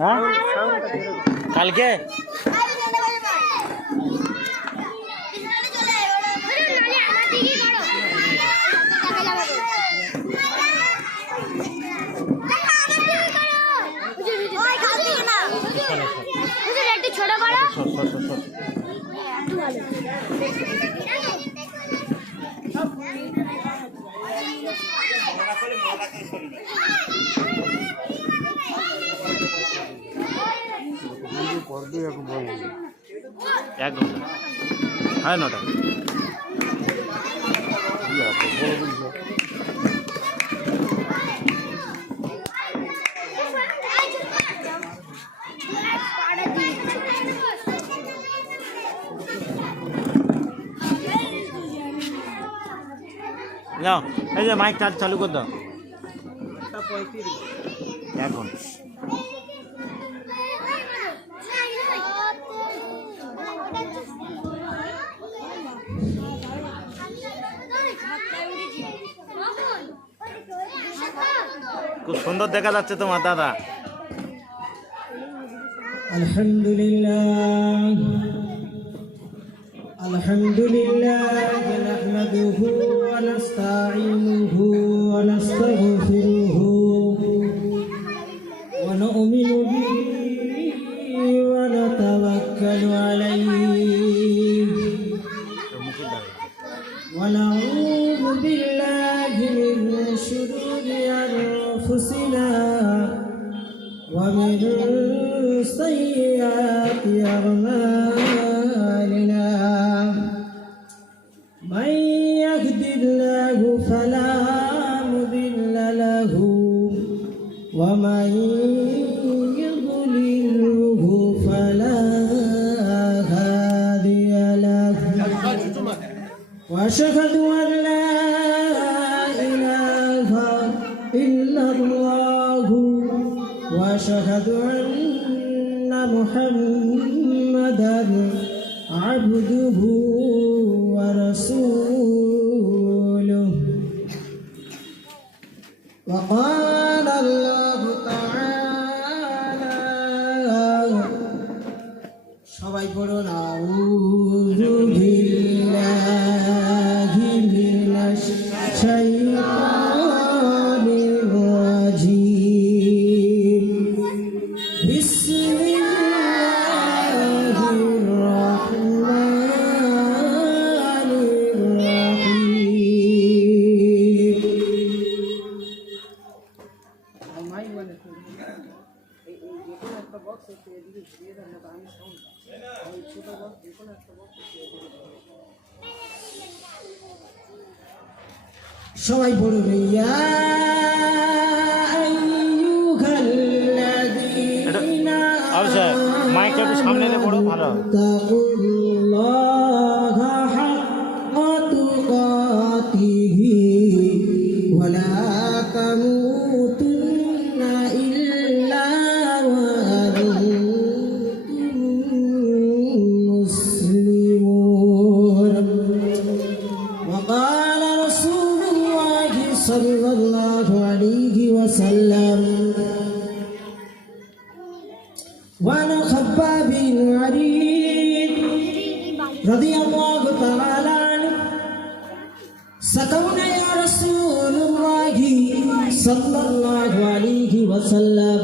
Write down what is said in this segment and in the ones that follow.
হ্যাঁ কালকে ছোট বড় এক ঘন্টা সাড়ে নটা যাও এই যে মাইক চালু করে দাও এখন খুব সুন্দর দেখা যাচ্ছে তোমার দাদা আলহামদুলিল্লাহ আলহামদুলিল্লাহ নাহমাদুহু ওয়া নাস্তাঈনুহু ওয়া নাস্তাগফিরুহু ওয়া নু'মিনু বিহি ওয়া নাতাওয়াক্কালু আলাইহি ওয়া নাউযু বিল্লাহি মিন শুরুরি আনফুসিনা ওয়া মিন সাইয়্যাতি আ'মালিনা من يهد الله فلا مضل له ومن يضلله فلا هادي له وأشهد أن لا إله إلا الله وأشهد أن محمدا عبده ورسوله وقال الله تعالى সবাই পড়ুন আউযু বিল্লাহি মিনাশ শাইতানির রাজীম বিসমিল্লাহির রাহমানির সবাই পড়ুন ইয়া আইয়ুহাল্লাযীনা মাইকটা একটু সামনে এলে পড়ো ভালো তাকুল্লাহা হাক্কা তুকাতিহি ওয়া লা তামুতুন্না ইল্লা ওয়া আনতুম মুসলিমুন ওয়া ক্বালা রাসূলুল্লাহি সাল্লাল্লাহু আলাইহি ওয়াসাল্লাম وعن خباب بن عريض رضي الله تعالى عنه سقونا يا رسول الله صلى الله عليه وسلم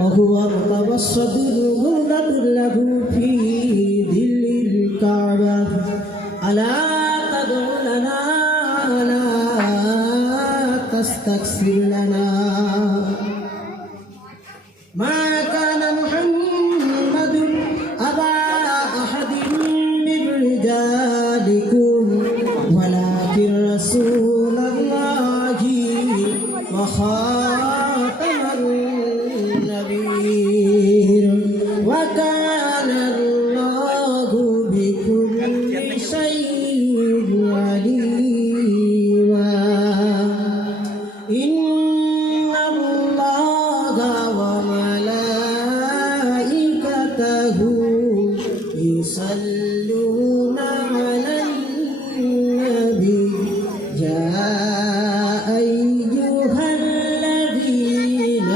وهو متوسط غردة له في ظل الكعبة ألا تدع لنا لا تستكثر لنا ما كان محمد أبا أحد من رجالكم ولكن رسول الله وخاتم النبيين وكان الله بكل شيء عليما إن الله وملائكته يصلون على النبي يا أيها الذين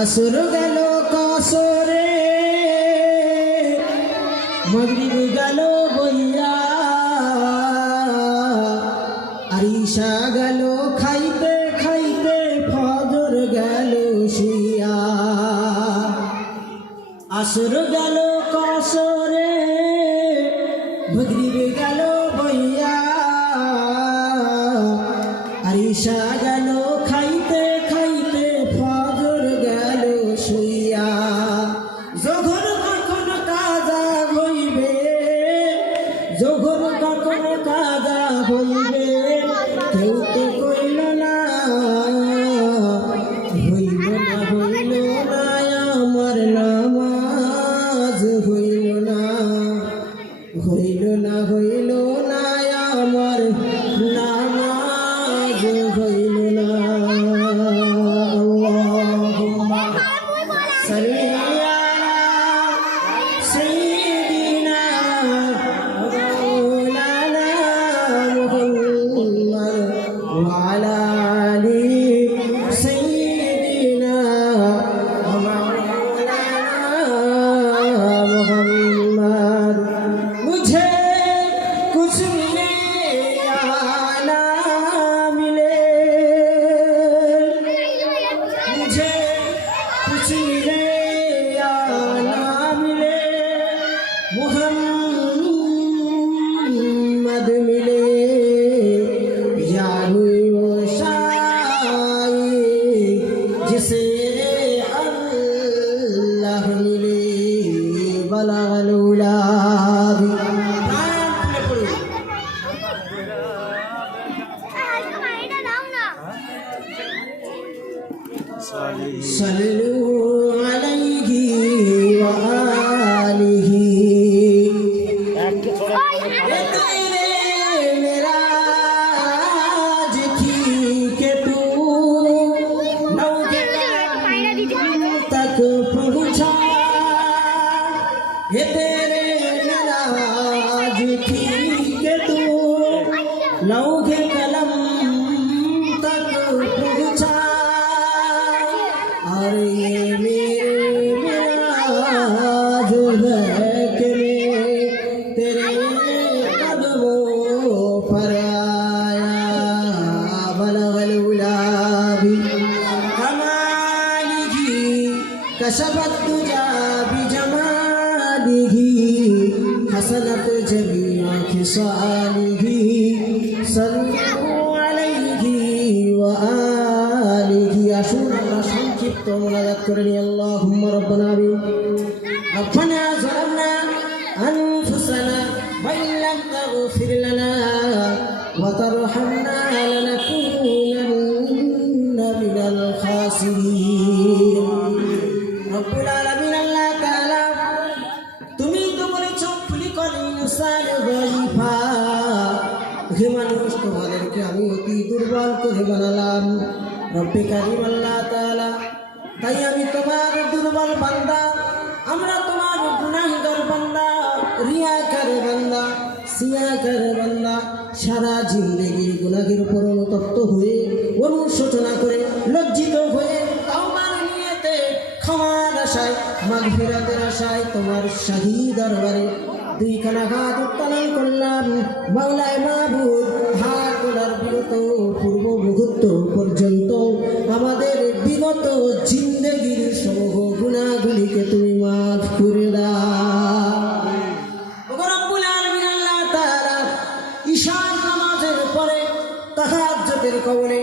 আসর গেল কসরে মাগরিব গেল বইয়া আর ঈশা গেল খাইতে খাইতে ফজর গেল শুইয়া আসর গেল কসরে মাগরিব গেল বইয়া আর ঈশা গেল খাইতে খাইতে ফজর গেল শুইয়া যখন কখন কাজা হইবে যখন কখন কাজা হইবে কেউ তো কইল না হইল না হইল না আমার নামাজ হইল না হইল না হইল না আমার নামাজ হইল না আল্লাহুম্মা সাল্লি আলা সাইয়্যিদিনা মাওলানা মুহাম্মদ ওয়া আলা আলি সাইয়্যিদিনা মাওলানা मुहम्मद मुझे कुछ मिले या ना मिले मुझे कुछ मिले या ना मिले मुहम्मद मिले यानी वो शायद जिसे अल्लाह मिले बलागल उलाद सल्लू अलैहि व आलिहि ये तेरे मेराज थी के तू नौके तक पहुँचा ये तेरे मेराज थी के तू लौहे कलम तक पहुँचा और ये मेरे मेराज है कि मैं तेरे कदमों पर आया बलगल उलाबी कमालिही कशबत तुजा बिजमालिही हसनत जमीआ खिसालिही सल्लु अलैहि व आलिहि আসুন আমরা সংক্ষিপ্ত মোনাজাত করে নিই আল্লাহুম্মা রাব্বানা ربنا ظلمنا أنفسنا وإن لم تغفر لنا وترحمنا لنكونن من الخاسرين رب العالمين আল্লাহ তাআলা তুমি তো বলেছো খুলিকল ইনসান যায়ফা হে মানুষ তোমাদেরকে আমি অতি দুর্বল করে বানালাম রব্বে কারীম আল্লাহ তাআলা তাই আমি তোমার দুর্বল বান্দা আমরা তোমার গুনাহগার বান্দা রিয়াকার বান্দা সিয়াকার বান্দা সারা জিন্দেগির গুনাহের উপর অনুতপ্ত হয়ে অনুশোচনা করে লজ্জিত হয়ে তাওবার নিয়তে ক্ষমার আশায় মাগফিরাতের আশায় তোমার শাহী দরবারে দুইখানা হাত উত্তোলন করলাম মাওলায় মাহবুব হাত তোলার বিগত পূর্ব মুহূর্ত পর্যন্ত আমাদের বিগত জিন্দেগির সমূহ গুনাহগুলিকে তুমি মাফ করে দাও রব্বুল আলামিন আল্লাহ তাআলা ঈশার নামাজের পরে তাহাজ্জুদের কবরে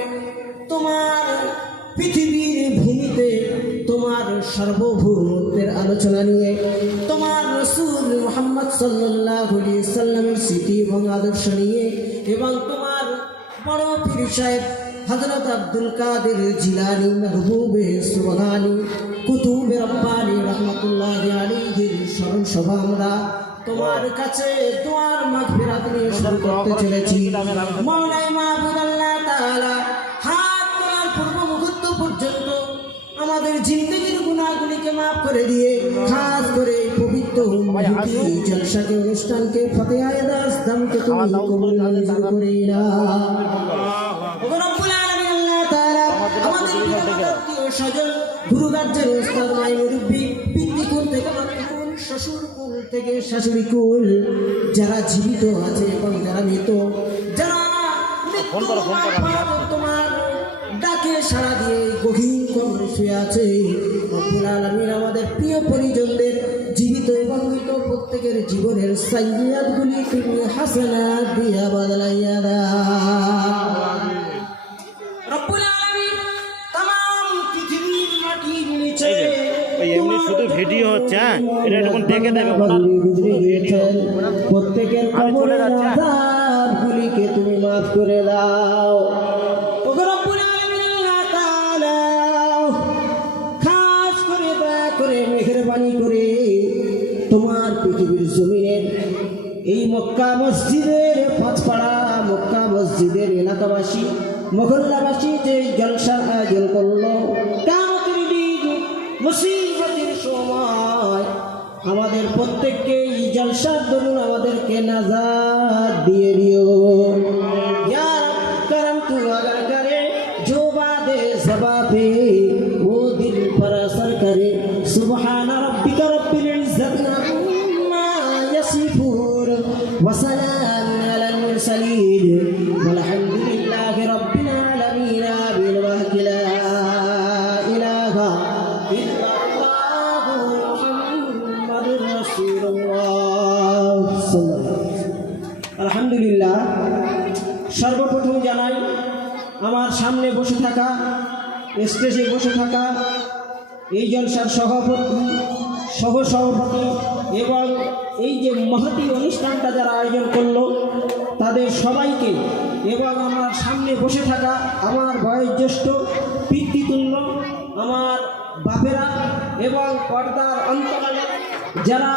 তোমার পৃথিবীর ভূমিতে তোমার সার্বভৌমত্বের আলোচনা নিয়ে তোমার রাসূল মুহাম্মদ সাল্লাল্লাহু আলাইহি সাল্লামের স্মৃতি এবং আদর্শ নিয়ে এবং তোমার বড় পীর সাহেব হযরত আব্দুল কাদের জিলানী মাহবুবে সুবহানী কুতুবে রব্বানী রাহমাতুল্লাহি আলাইহির স্মরণ সভা আমরা তোমার কাছে দোয়ার মাগফিরাত নিয়ে শুরু করতে চলেছি মাওলানা মাহবুব আল্লাহ তাআলা হাত তোলার পূর্ব মুহূর্ত পর্যন্ত আমাদের জিন্দেগির গুনাহগুলিকে মাফ করে দিয়ে খাস করে পবিত্র মাহফিল জলসাকে অনুষ্ঠানকে ফতেহায়ে দাস দামকে তুমি কবুল মঞ্জুর করে নাও। রব্বুল আলামিন আল্লাহ তাআলা আমাদের স্বজন, গুরুগার্জের ওস্তাদ মাই মুরব্বী, পিতৃকুল থেকে মাতৃকুল, শ্বশুরকুল থেকে শাশুড়িকুল, যারা জীবিত আছে এবং যারা মৃত, যারা তোমার ডাকে সাড়া দিয়ে গভীর কবরে শুয়ে আছে, রব্বুল আলামিন আমাদের প্রিয় পরিজনদের জীবিত এবং মৃত প্রত্যেকের জীবনের সাইয়্যাতগুলি তুমি হাসানাত দিয়া বদলাইয়া দাও। রব্বুল আলামিন तमाम পৃথিবীর মাটির নিচে এমনি শুধু ভিডিও হচ্ছে, হ্যাঁ এটা একটু দেখে দেবে প্রত্যেকের কবরের আযাবগুলিকে তুমি মাফ করে দাও। ওগো রব্বুল আলামিন আল্লাহ তাআলা খাস করে দয়া করে মেহেরবানি করে তোমার পৃথিবীর জমিনের এই মক্কা মসজিদের পাঁচপাড়া মক্কা মসজিদের এলাকাবাসী মহল্লাবাসী যে জলসার আয়োজন করলো, কিয়ামতের দিন মুসিবতের সময় আমাদের প্রত্যেককে এই জলসার দরুন আমাদেরকে নাজাত দিয়ে দিও। ইয়া রব করম তু अगर करे जो बादे ज़बाबे वो दिल पर असर करे। सुबहान रब्बिक रब्बिल इज़्ज़ति अम्मा यसिफून व सलामुन अलल मुरसलीन वल्हम्दुलिल्लाहि रब्बिल आलमीन। बिलवहक ला इलाहा इल्लल्लाहु मुहम्मदुर রাসূলুল্লাহ সাল্লাল্লাহু আলাইহি ওয়াসাল্লাম। আলহামদুলিল্লাহ, সর্বপ্রথম জানাই আমার সামনে বসে থাকা, স্টেজে বসে থাকা এই জলসার সভাপতি, সহসভাপতি এবং এই যে মহতি অনুষ্ঠানটা যারা আয়োজন করলো তাদের সবাইকে, এবং আমার সামনে বসে থাকা আমার বয়োজ্যেষ্ঠ পিতৃতুল্য আমার বাপেরা এবং পর্দার অন্তরালে যারা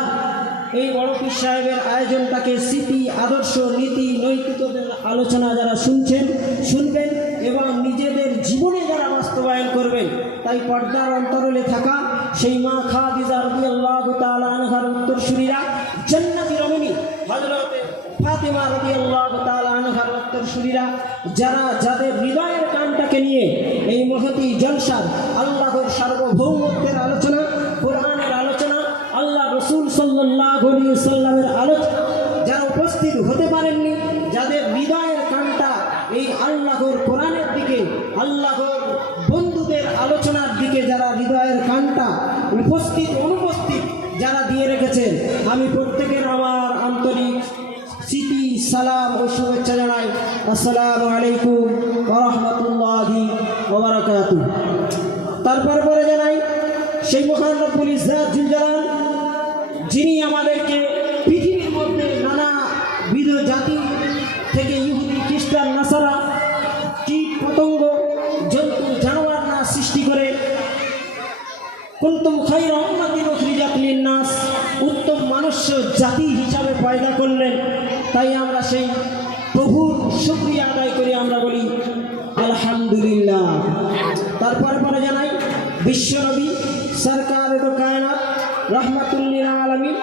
এই বড় পীর সাহেবের আয়োজনটাকে স্মৃতি, আদর্শ, নীতি, নৈতিকতার আলোচনা যারা শুনবেন এবং নিজেদের জীবনে যারা বাস্তবায়ন করবেন, তাই পর্দার অন্তরালে থাকা সেই মা খাদিজা রাদিয়াল্লাহু তাআলা আনহার উত্তরসূরিরা, জান্নাতি রমণী হযরতে ফাতেমা রাদিয়াল্লাহু তাআলা আনহার উত্তরসূরিরা, যারা যাদের হৃদয়ের কানটাকে নিয়ে এই মহতি জলসার আল্লাহর সার্বভৌমত্বের আলোচনা, কোরআনের আলোচনা, আল্লাহ রসুল সাল্লাল্লাহু আলাইহি ওয়াসাল্লামের আলোচনা যারা উপস্থিত হতে পারেননি, যাদের হৃদয়ের কানটা এই আল্লাহর কোরআনের দিকে, আল্লাহর বন্ধুদের আলোচনার দিকে যারা হৃদয়ের কানটা উপস্থিত অনুপস্থিত যারা দিয়ে রেখেছেন, আমি প্রত্যেকের আমার আন্তরিক স্মৃতি, সালাম ও শুভেচ্ছা জানাই। আসসালামু আলাইকুম ওয়া রাহমাতুল্লাহি ওয়া বারাকাতুহু। তারপর পরে জানাই সেই মহান রব্বুল ইজ্জাত জিল জালাল, যিনি আমাদেরকে পৃথিবীর মধ্যে নানাবিধ জাতি থেকে ইহুদি, খ্রিস্টান, নাসারা, কীট পতঙ্গ, জন্তু জানোয়ার না সৃষ্টি করে কুনতুম খায়রা উম্মাতিন উখরিজাত লিন-নাস, উত্তম মনুষ্য জাতি হিসাবে পয়দা করলেন। তাই আমরা সেই প্রভুর শুকরিয়া আদায় করে আমরা বলি আলহামদুলিল্লাহ। তারপরে পরে জানাই বিশ্বনবী সরকার কায়নাত রহমাতুল লিল আলামিন,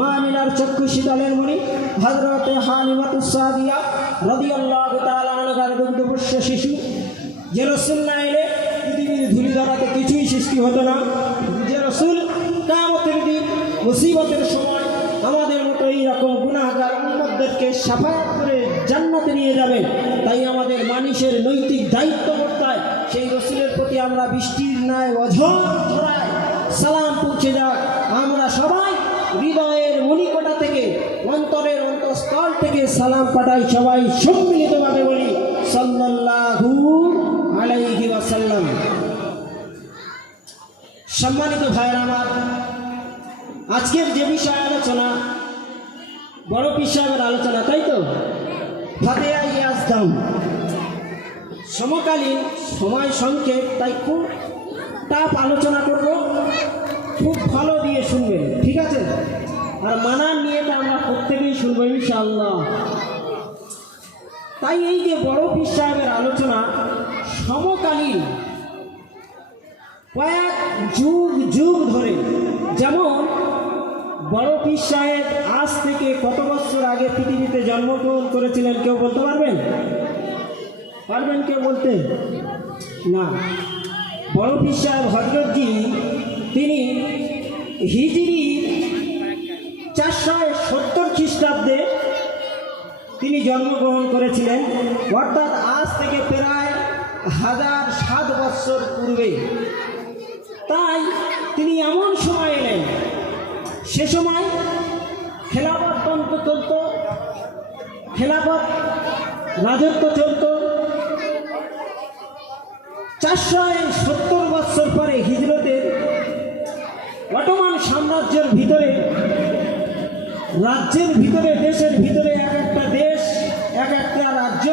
মা মিনার চক্ষু শীতলের মণি হযরতে হালিমাতুস সাদিয়া রাদিয়াল্লাহু তাআলা আনহার দুগ্ধপোষ্য শিশু, যে রাসূল না এলে পৃথিবীর ধুলি ধরাতে কিছুই সৃষ্টি হতো না, যে রাসূল কিয়ামতের দিন মুসিবতের সময় আমাদের মতো এইরকম গুনাহগার উম্মতদেরকে শাফায়াত করে জান্নাতে নিয়ে যাবেন। তাই আমাদের মানুষের নৈতিক দায়িত্ববর্তায় সেই রাসূলের প্রতি আমরা বৃষ্টির ন্যায় অঝর ধারায় সালাম পৌঁছে যাক। আমরা সবাই হৃদয়ের মণিকোটা থেকে, অন্তরের অন্তঃস্থল থেকে সালাম পাঠাই, সবাই সম্মিলিতভাবে বলি সাল্লাল্লাহু আলাইহি ওয়াসাল্লাম। সম্মানিত ভাইরা আমার, আজকের যে বিষয় আলোচনা, বড় পীর সাহেবের আলোচনা, তাই তো, ফাতেহা ইয়াজদাম, সমকালীন সময় সংক্ষেপ, তাই খুব টাফ আলোচনা করব, খুব ভালো দিয়ে শুনবেন, ঠিক আছে? আর মানার নিয়ে তো আমরা প্রত্যেকেই শুনবো ইনশাআল্লাহ। তাই এই যে বড় পীর সাহেবের আলোচনা সমকালীন কয়েক যুগ যুগ ধরে, যেমন বড় পীর সাহেব আজ থেকে কত বছর আগে পৃথিবীতে জন্মগ্রহণ করেছিলেন কেউ বলতে পারবেন? পারবেন কেউ বলতে? না, বড় পীর সাহেব হযরতজি তিনি হিজরি 470 খ্রিস্টাব্দে তিনি জন্মগ্রহণ করেছিলেন, অর্থাৎ আজ থেকে প্রায় 1007 বৎসর পূর্বে। তাই তিনি এমন সময় এলেন, সে সময় খেলাফত তন্ত্র চলত, খেলাফত রাজত্ব চলত। 470 বৎসর পরে হিজরতের অটোমান সাম্রাজ্যের ভিতরে, রাজ্যের ভিতরে, দেশের ভিতরে এক একটা দেশ, এক একটা রাজ্য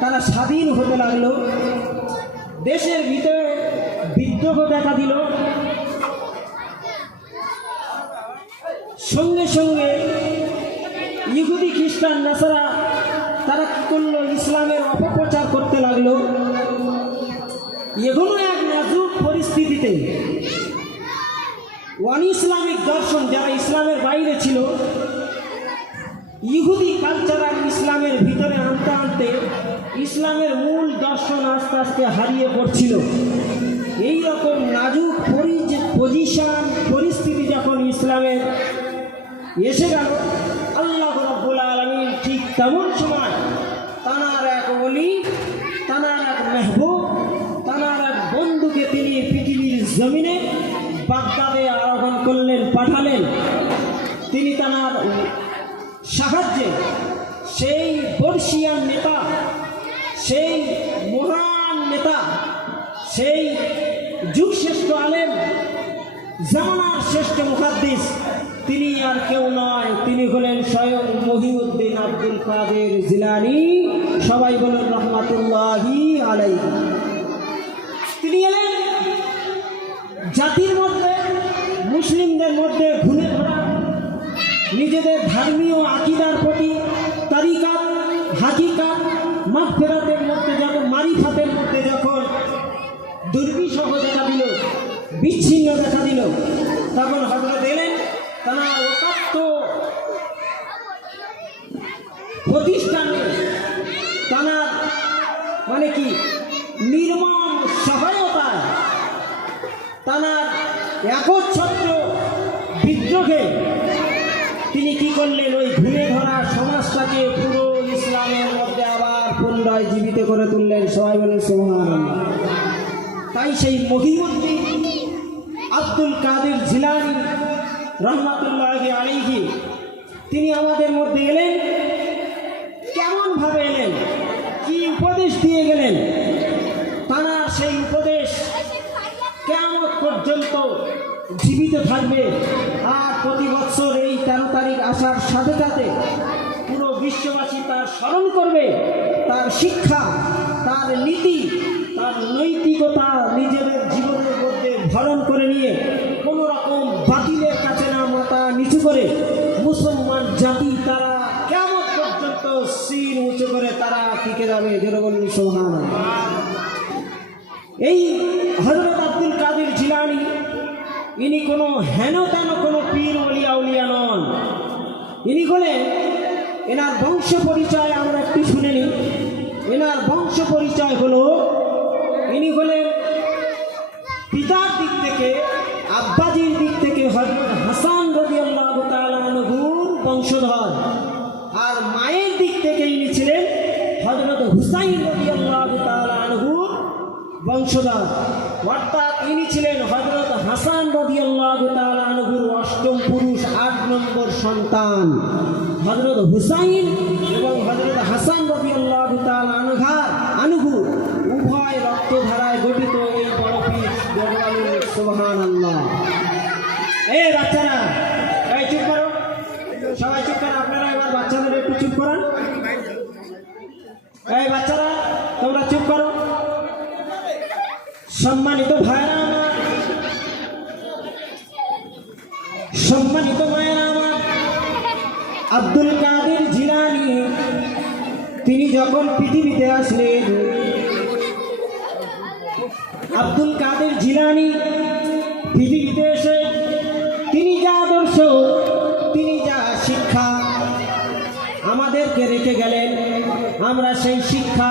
তারা স্বাধীন হতে লাগলো। দেশের ভিতরে বিদ্রোহ দেখা দিল। সঙ্গে সঙ্গে ইহুদি খ্রিস্টান নাসারা তারা কী করলো, ইসলামের অপপ্রচার করতে লাগলো। এগুলো এক নাজুক পরিস্থিতিতে ওয়ান ইসলামিক দর্শন, যারা ইসলামের বাইরে ছিল, ইহুদি কালচার আর ইসলামের ভিতরে আনতে আনতে ইসলামের মূল দর্শন আস্তে আস্তে হারিয়ে পড়ছিল। এই রকম নাজুক পরিস্থিতি যখন ইসলামের এসে গেল, আল্লাহ রাব্বুল আলামিন ঠিক তেমন সময় তানার এক ওলি, তানার এক মেহবুব, তানার এক বন্ধুকে তিনি পৃথিবীর জমিনে বাগদাদে আরোহণ করলেন, পাঠালেন। তিনি তানার সাহায্যে সেই বর্ষিয়ান নেতা, সেই মহান নেতা, সেই যুগশ্রেষ্ঠ আলেম, জামানার শ্রেষ্ঠ মুহাদ্দিস, তিনি আর কেউ নয়, তিনি হলেন স্বয়ং মহিউদ্দিন আব্দুল কাদের জিলানী। সবাই বলেন রহমাতুল্লাহি আলাইহি। তিনি এলেন জাতির মধ্যে, মুসলিমদের মধ্যে ঘুরে ধরা, নিজেদের ধর্মীয় আকীদার প্রতি, তরিকাত, হাকিকাত, মাগফিরাতের মধ্যে যখন, মারিফাতের মধ্যে যখন দুর্বিষহ দেখা দিল, বিচ্ছিন্ন দেখা দিল, তখন হযরত এলেন তারা অকাত্য প্রতিষ্ঠানে, তারা মানে কি নির্মম সহায়তায়, তারা একচ্ছত্র বিদ্রোহে তিনি কি করলেন, ওই ঘুরে ধরা সমাজটাকে পুরো ইসলামের মধ্যে আবার পুনরায় জীবিত করে তুললেন। সবাই বলেন সুবহানাল্লাহ। তাই সেই মহিউদ্দিন আব্দুল কাদের জিলানী রহমাতুল্লাহি আলাইহি তিনি আমাদের মধ্যে এলেন। কেমনভাবে এলেন, কি উপদেশ দিয়ে গেলেন, তাঁর সেই উপদেশ কিয়ামত পর্যন্ত জীবিত থাকবে। আর প্রতি বছর এই 13 তারিখ আসার সাথে সাথে পুরো বিশ্ববাসী তার স্মরণ করবে, তার শিক্ষা, তার নীতি, তার নৈতিকতা নিজেদের জীবনের মধ্যে ধারণ করে নিয়ে কোনো রকম বাতিলের কাছে না মাথা নিচু করে মুসলমান জাতি তারা কিয়ামত পর্যন্ত শির উঁচু করে তারা টিকে যাবে। বলুন সুবহানাল্লাহ। এই হযরত আব্দুল কাদের জিলানী ইনি কোনো হেন তেন কোনো পীর ওলিয়া উলিয়া নন। ইনি হলেন, এনার বংশ পরিচয় আমরা একটু শুনে নিই। এনার বংশ পরিচয় হলো, ইনি হলেন পিতার দিক থেকে, আব্বাজির দিক থেকে হযরত হাসান রাদিয়াল্লাহু তাআলা আনহুর বংশধর, আর মায়ের দিক থেকে ইনি ছিলেন হযরত হুসাইন রাদিয়াল্লাহু তাআলা আনহুর বংশধর। অর্থাৎ ইনি ছিলেন হযরত হাসান রাদিয়াল্লাহু তাআলা আনহুর অষ্টম পুরুষ, 8 নম্বর সন্তান। হযরত হুসাইন এবং হযরত হাসান রাদিয়াল্লাহু তাআলা আনহু উভয় রক্তধারায় গঠিত এই বড় পীর। বলুন সুবহানাল্লাহ। এই বাচ্চারা, এই চুপ করো, সবাই চুপ করো। আপনারা এবার বাচ্চাদের একটু চুপ করান। এই বাচ্চারা তোমরা চুপ করো। সম্মানিত ভাইরা আমার, সম্মানিত মায়েরা আমার, আব্দুল কাদের জিলানী তিনি যখন পৃথিবীতে আসলেন, আব্দুল কাদের জিলানী পৃথিবীতে এসে তিনি যা আদর্শ, তিনি যা শিক্ষা আমাদেরকে রেখে গেলেন, আমরা সেই শিক্ষা,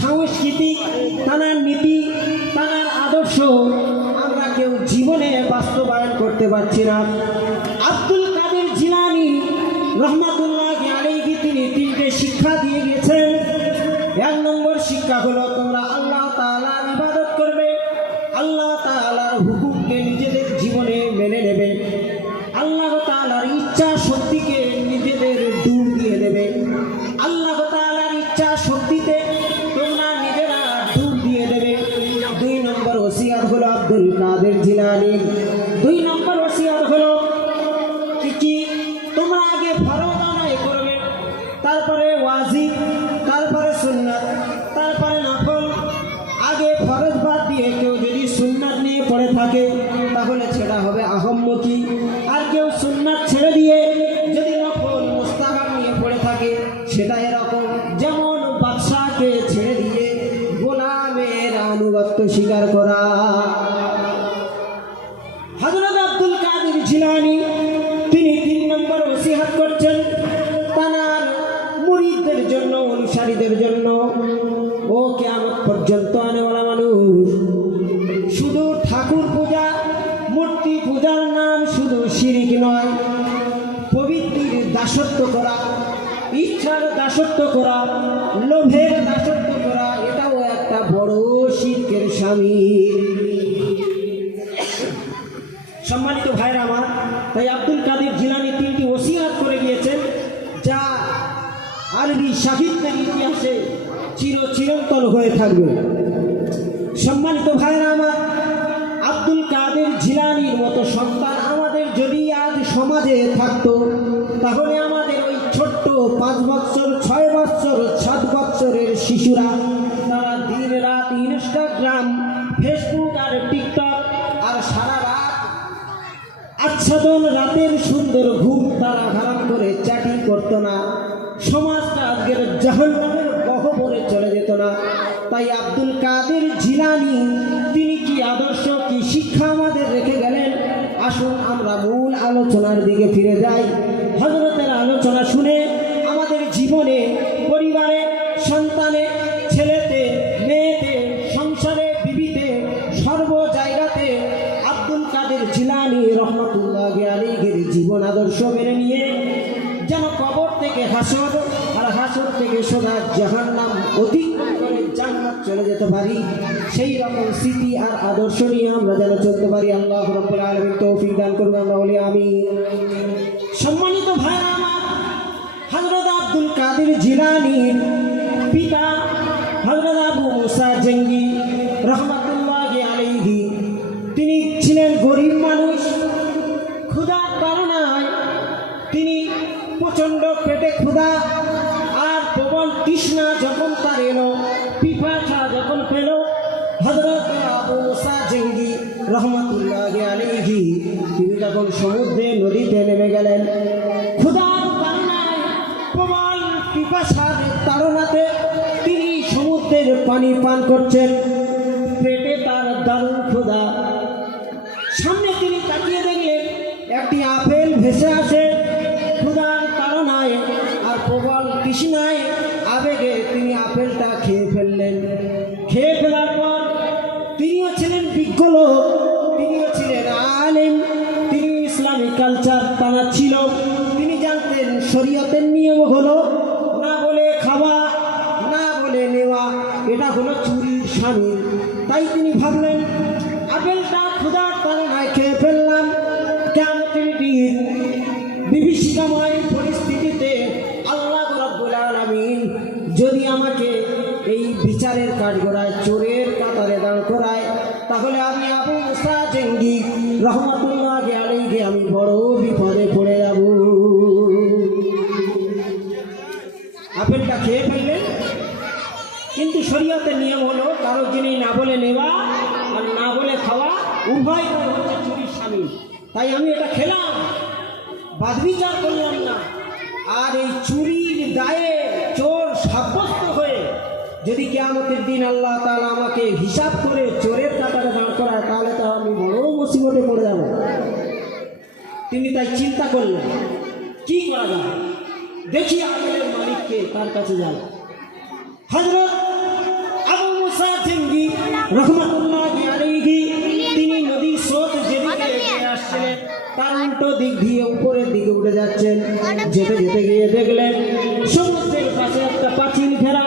সাংস্কৃতিক, তানার নীতি, তানার আদর্শ আমরা কেউ জীবনে বাস্তবায়ন করতে পারছি না। আব্দুল কাদের জিলানী রহমাতুল্লাহ আলাইহি তিনি তিনটে শিক্ষা দিয়ে গেছেন। 1 নম্বর শিক্ষা হলো তোমরা আল্লাহ তাআলার ইবাদত করবে, আল্লাহ তাআলার হুকুমকে নিজেদের জীবনে মেনে নেবে, আল্লাহ তাআলার ইচ্ছা শক্তিকে নিজেদের দূর দিয়ে দেবে। আল্লাহ তাআলার ইচ্ছা শক্তিতে তোমরা নিজেরা দূর দিয়ে দেবে। 2 নম্বর ওসিয়ত হলো আব্দুল কাদের জিলানীর। 2 নম্বর ওসিয়ত হলো কি তোমরা আগে ফরজ আদায় করবে, তারপরে ওয়াজিব, তারপরে সুন্নাত, তারপরে নফল। আগে ফরজ বাদ দিয়ে কেউ যদি সুন্নাত নিয়ে পড়ে থাকে তাহলে সেটা হবে আহম্মকি। আর কেউ সুন্নাত ছেড়ে দিয়ে যদি নফল মুস্তাহাব নিয়ে পড়ে থাকে সেটা এরকম যেমন বাদশাকে ছেড়ে দিয়ে গোলামের আনুগত্য স্বীকার করা। হযরত আব্দুল কাদের জিলানী তিনি 3 নম্বর ওসিয়ত করছেন তার মুরিদদের জন্য, অনুসারীদের জন্য। ও কিয়ামত পর্যন্ত আনেওয়ালা মানুষ, শুধু ঠাকুর পূজা, মূর্তি পূজার নাম শুধু শিরক নয়, পবিত্রের দাসত্ব করা, ইচ্ছার দাসত্ব করা, লোভের দাসত্ব করা, এটাও একটা বড় শিরকের শামিল। সম্মানিত ভাইরা আমার, তাই আব্দুল কাদের জিলানী 3টি ওসিয়ত করে গিয়েছেন যা আরবি সাহিত্যের ইতিহাসে চিরন্তন হয়ে থাকবে। সম্মানিত ভাইরা আমার, আব্দুল কাদের জিলানীর মতো সন্তান আমাদের যদি আজ সমাজে থাকতো তাহলে আমাদের ওই ছোট্ট 5 বছর, 6 বছর, 7 বছরের শিশুরা তারা দিন রাত ইনস্টাগ্রাম, ফেসবুক আর টিকটক আর সারা রাত আচ্ছাদন, রাতের সুন্দর ঘুম তারা হারাম করে চ্যাটিং করতো না, সমাজটা আজকের জাহান্নামের গহ্বরে চলে যেত না। তাই আব্দুল কাদের জিলানী তিনি কি আদর্শ, কি শিক্ষা আমাদের রেখে গেলেন? আসুন আমরা মূল আলোচনার দিকে ফিরে যাই। হযরতের আলোচনা শুনে আমাদের জীবনে, পরিবারে, সন্তানে, ছেলেতে, মেয়েতে, সংসারে, বিবিতে, সর্ব জায়গাতে আব্দুল কাদের জিলানী রহমাতুল্লাহ আলাইহির জীবন আদর্শ মেনে নিয়ে যেন কবর থেকে হাসর আর হাসর থেকে সোজা জাহান্নাম অতিক্রম করে জান্নাত চলে যেতে পারি, সেই রকম স্মৃতি আর আদর্শ নিয়ে আমরা যেন চলতে পারি। আল্লাহ রাব্বুল আলামিন তৌফিক দান করুন, আমরা বলি আমিন। সম্মানিত ভাইরা আমার, হযরত আব্দুল কাদের জিলানীর পিতা হযরত আবু মুসা জঙ্গি রহমাতুল্লাহ আলাইহি তিনি ছিলেন গরিব মানুষ। ক্ষুধার কারণায় তিনি প্রচণ্ড পেটে ক্ষুধা আর প্রবল তৃষ্ণা যখন তার এলো, পিপাসা যখন পেল, হযরত আবু মুসা জঙ্গি রহমাতুল্লাহ আলাইহি তিনি যখন সমুদ্রে, নদীতে নেমে গেলেন, ক্ষুধার কারণায় প্রবল পিপাসার তাড়নাতে তিনি সমুদ্রের পানি পান করছেন। পেটে তার দারুণ ক্ষুধা, সামনে তিনি তাকিয়ে দেখলেন একটি আপেল ভেসে আসে। ক্ষুধার তাড়নায় আর প্রবল তৃষ্ণায় আবেগে তিনি আপেলটা খেয়ে ফেললেন। খেয়ে ফেলার পর তিনিও ছিলেন বিজ্ঞ লোক, তিনিও ছিলেন আলেম, তিনি ইসলামিক কালচার তারা ছিল, তিনি জানতেন শরীয়তের নিয়ম হলো না বলে খাওয়া, না বলে নেওয়া, এটা হলো চুরির শামিল। তাই তিনি ভাবলেন আপেলটা ক্ষুধার তাড়নায় খেয়ে ফেললাম, কিয়ামতের দিন বিভীষিকাময় পরিস্থিতিতে আল্লাহ রাব্বুল আলামিন যদি আমাকে এই বিচারের কাঠগড়ায়, চোরের কাতারে দাঁড় করায়, তাহলে আমি আবু মুসা জঙ্গি রহমাতুল্লাহ আলাইহি আমি বড় বিপদে পড়ে যাব। আপেলটা খেয়ে ফেললেন, কিন্তু শরীয়তের নিয়ম হলো কারো জিনিস না বলে নেওয়া আর না বলে খাওয়া উভয় হচ্ছে চুরির শামিল। তাই আমি এটা খেলাম, বাদ বিচার করলাম না। আর এই চুরির দায়ে চোর সাব্যস্ত হয়ে যদি কিয়ামতের দিন আল্লাহ তাআলা আমাকে হিসাব করে চোরের কাতারে দাঁড় করায়, তাহলে তো আমি বড় মুসিবতে পড়ে যাব। তিনি তাই চিন্তা করলেন কি করা যায়, দেখি আপেলের মালিককে, তার কাছে যাই। হযরত আবু মুসা জঙ্গি রহমাতুল্লাহ আলাইহি আসছিলেন তার উল্টো দিক দিয়ে উপরের দিকে উঠে যাচ্ছেন। যেতে যেতে গিয়ে দেখলেন সমুদ্রের পাশে একটা পাঁচিল ঘেরা,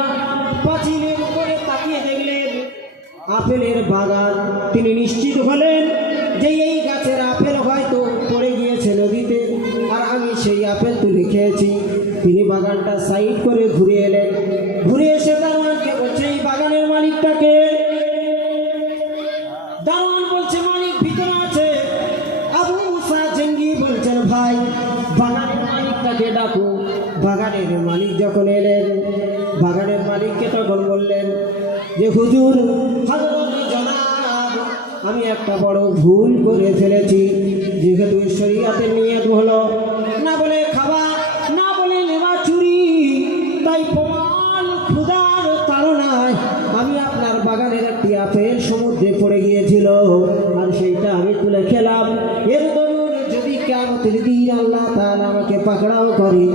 পাঁচিলের উপরে তাকিয়ে দেখলেন আপেলের বাগান। তিনি নিশ্চিত হলেন যে এই গাছের আপেল হয়তো পড়ে গিয়েছে নদীতে, আর আমি সেই আপেল তুলে খেয়েছি। তিনি বাগানটা সাইড করে ঘুরে এলেন, ঘুরে এসে দারোয়ানকে বলছে এই বাগানের মালিকটাকে। দারোয়ান বলছে মালিক ভিতরে আছে। আবু মুসা জঙ্গি বলছেন ভাই বাগানের মালিকটাকে ডাকো। বাগানের মালিক যখন এলেন, বাগানের মালিককে তখন বললেন যে হুজুর, হযরত জনাব, আমি একটা বড় ভুল করে ফেলেছি। যেহেতু শরীয়তের নিয়ত হলো না বলে খাওয়া, না বলে নেওয়া চুরি, তাই প্রমাণ ক্ষুধার তাড়নায় আমি আপনার বাগানের একটি আপেল সমুদ্রে পড়ে গিয়েছিল, আর সেইটা আমি তুলে খেলাম। এর দরুন যদি কিয়ামতের দিন আল্লাহ তাআলা আমাকে পাকড়াও করে,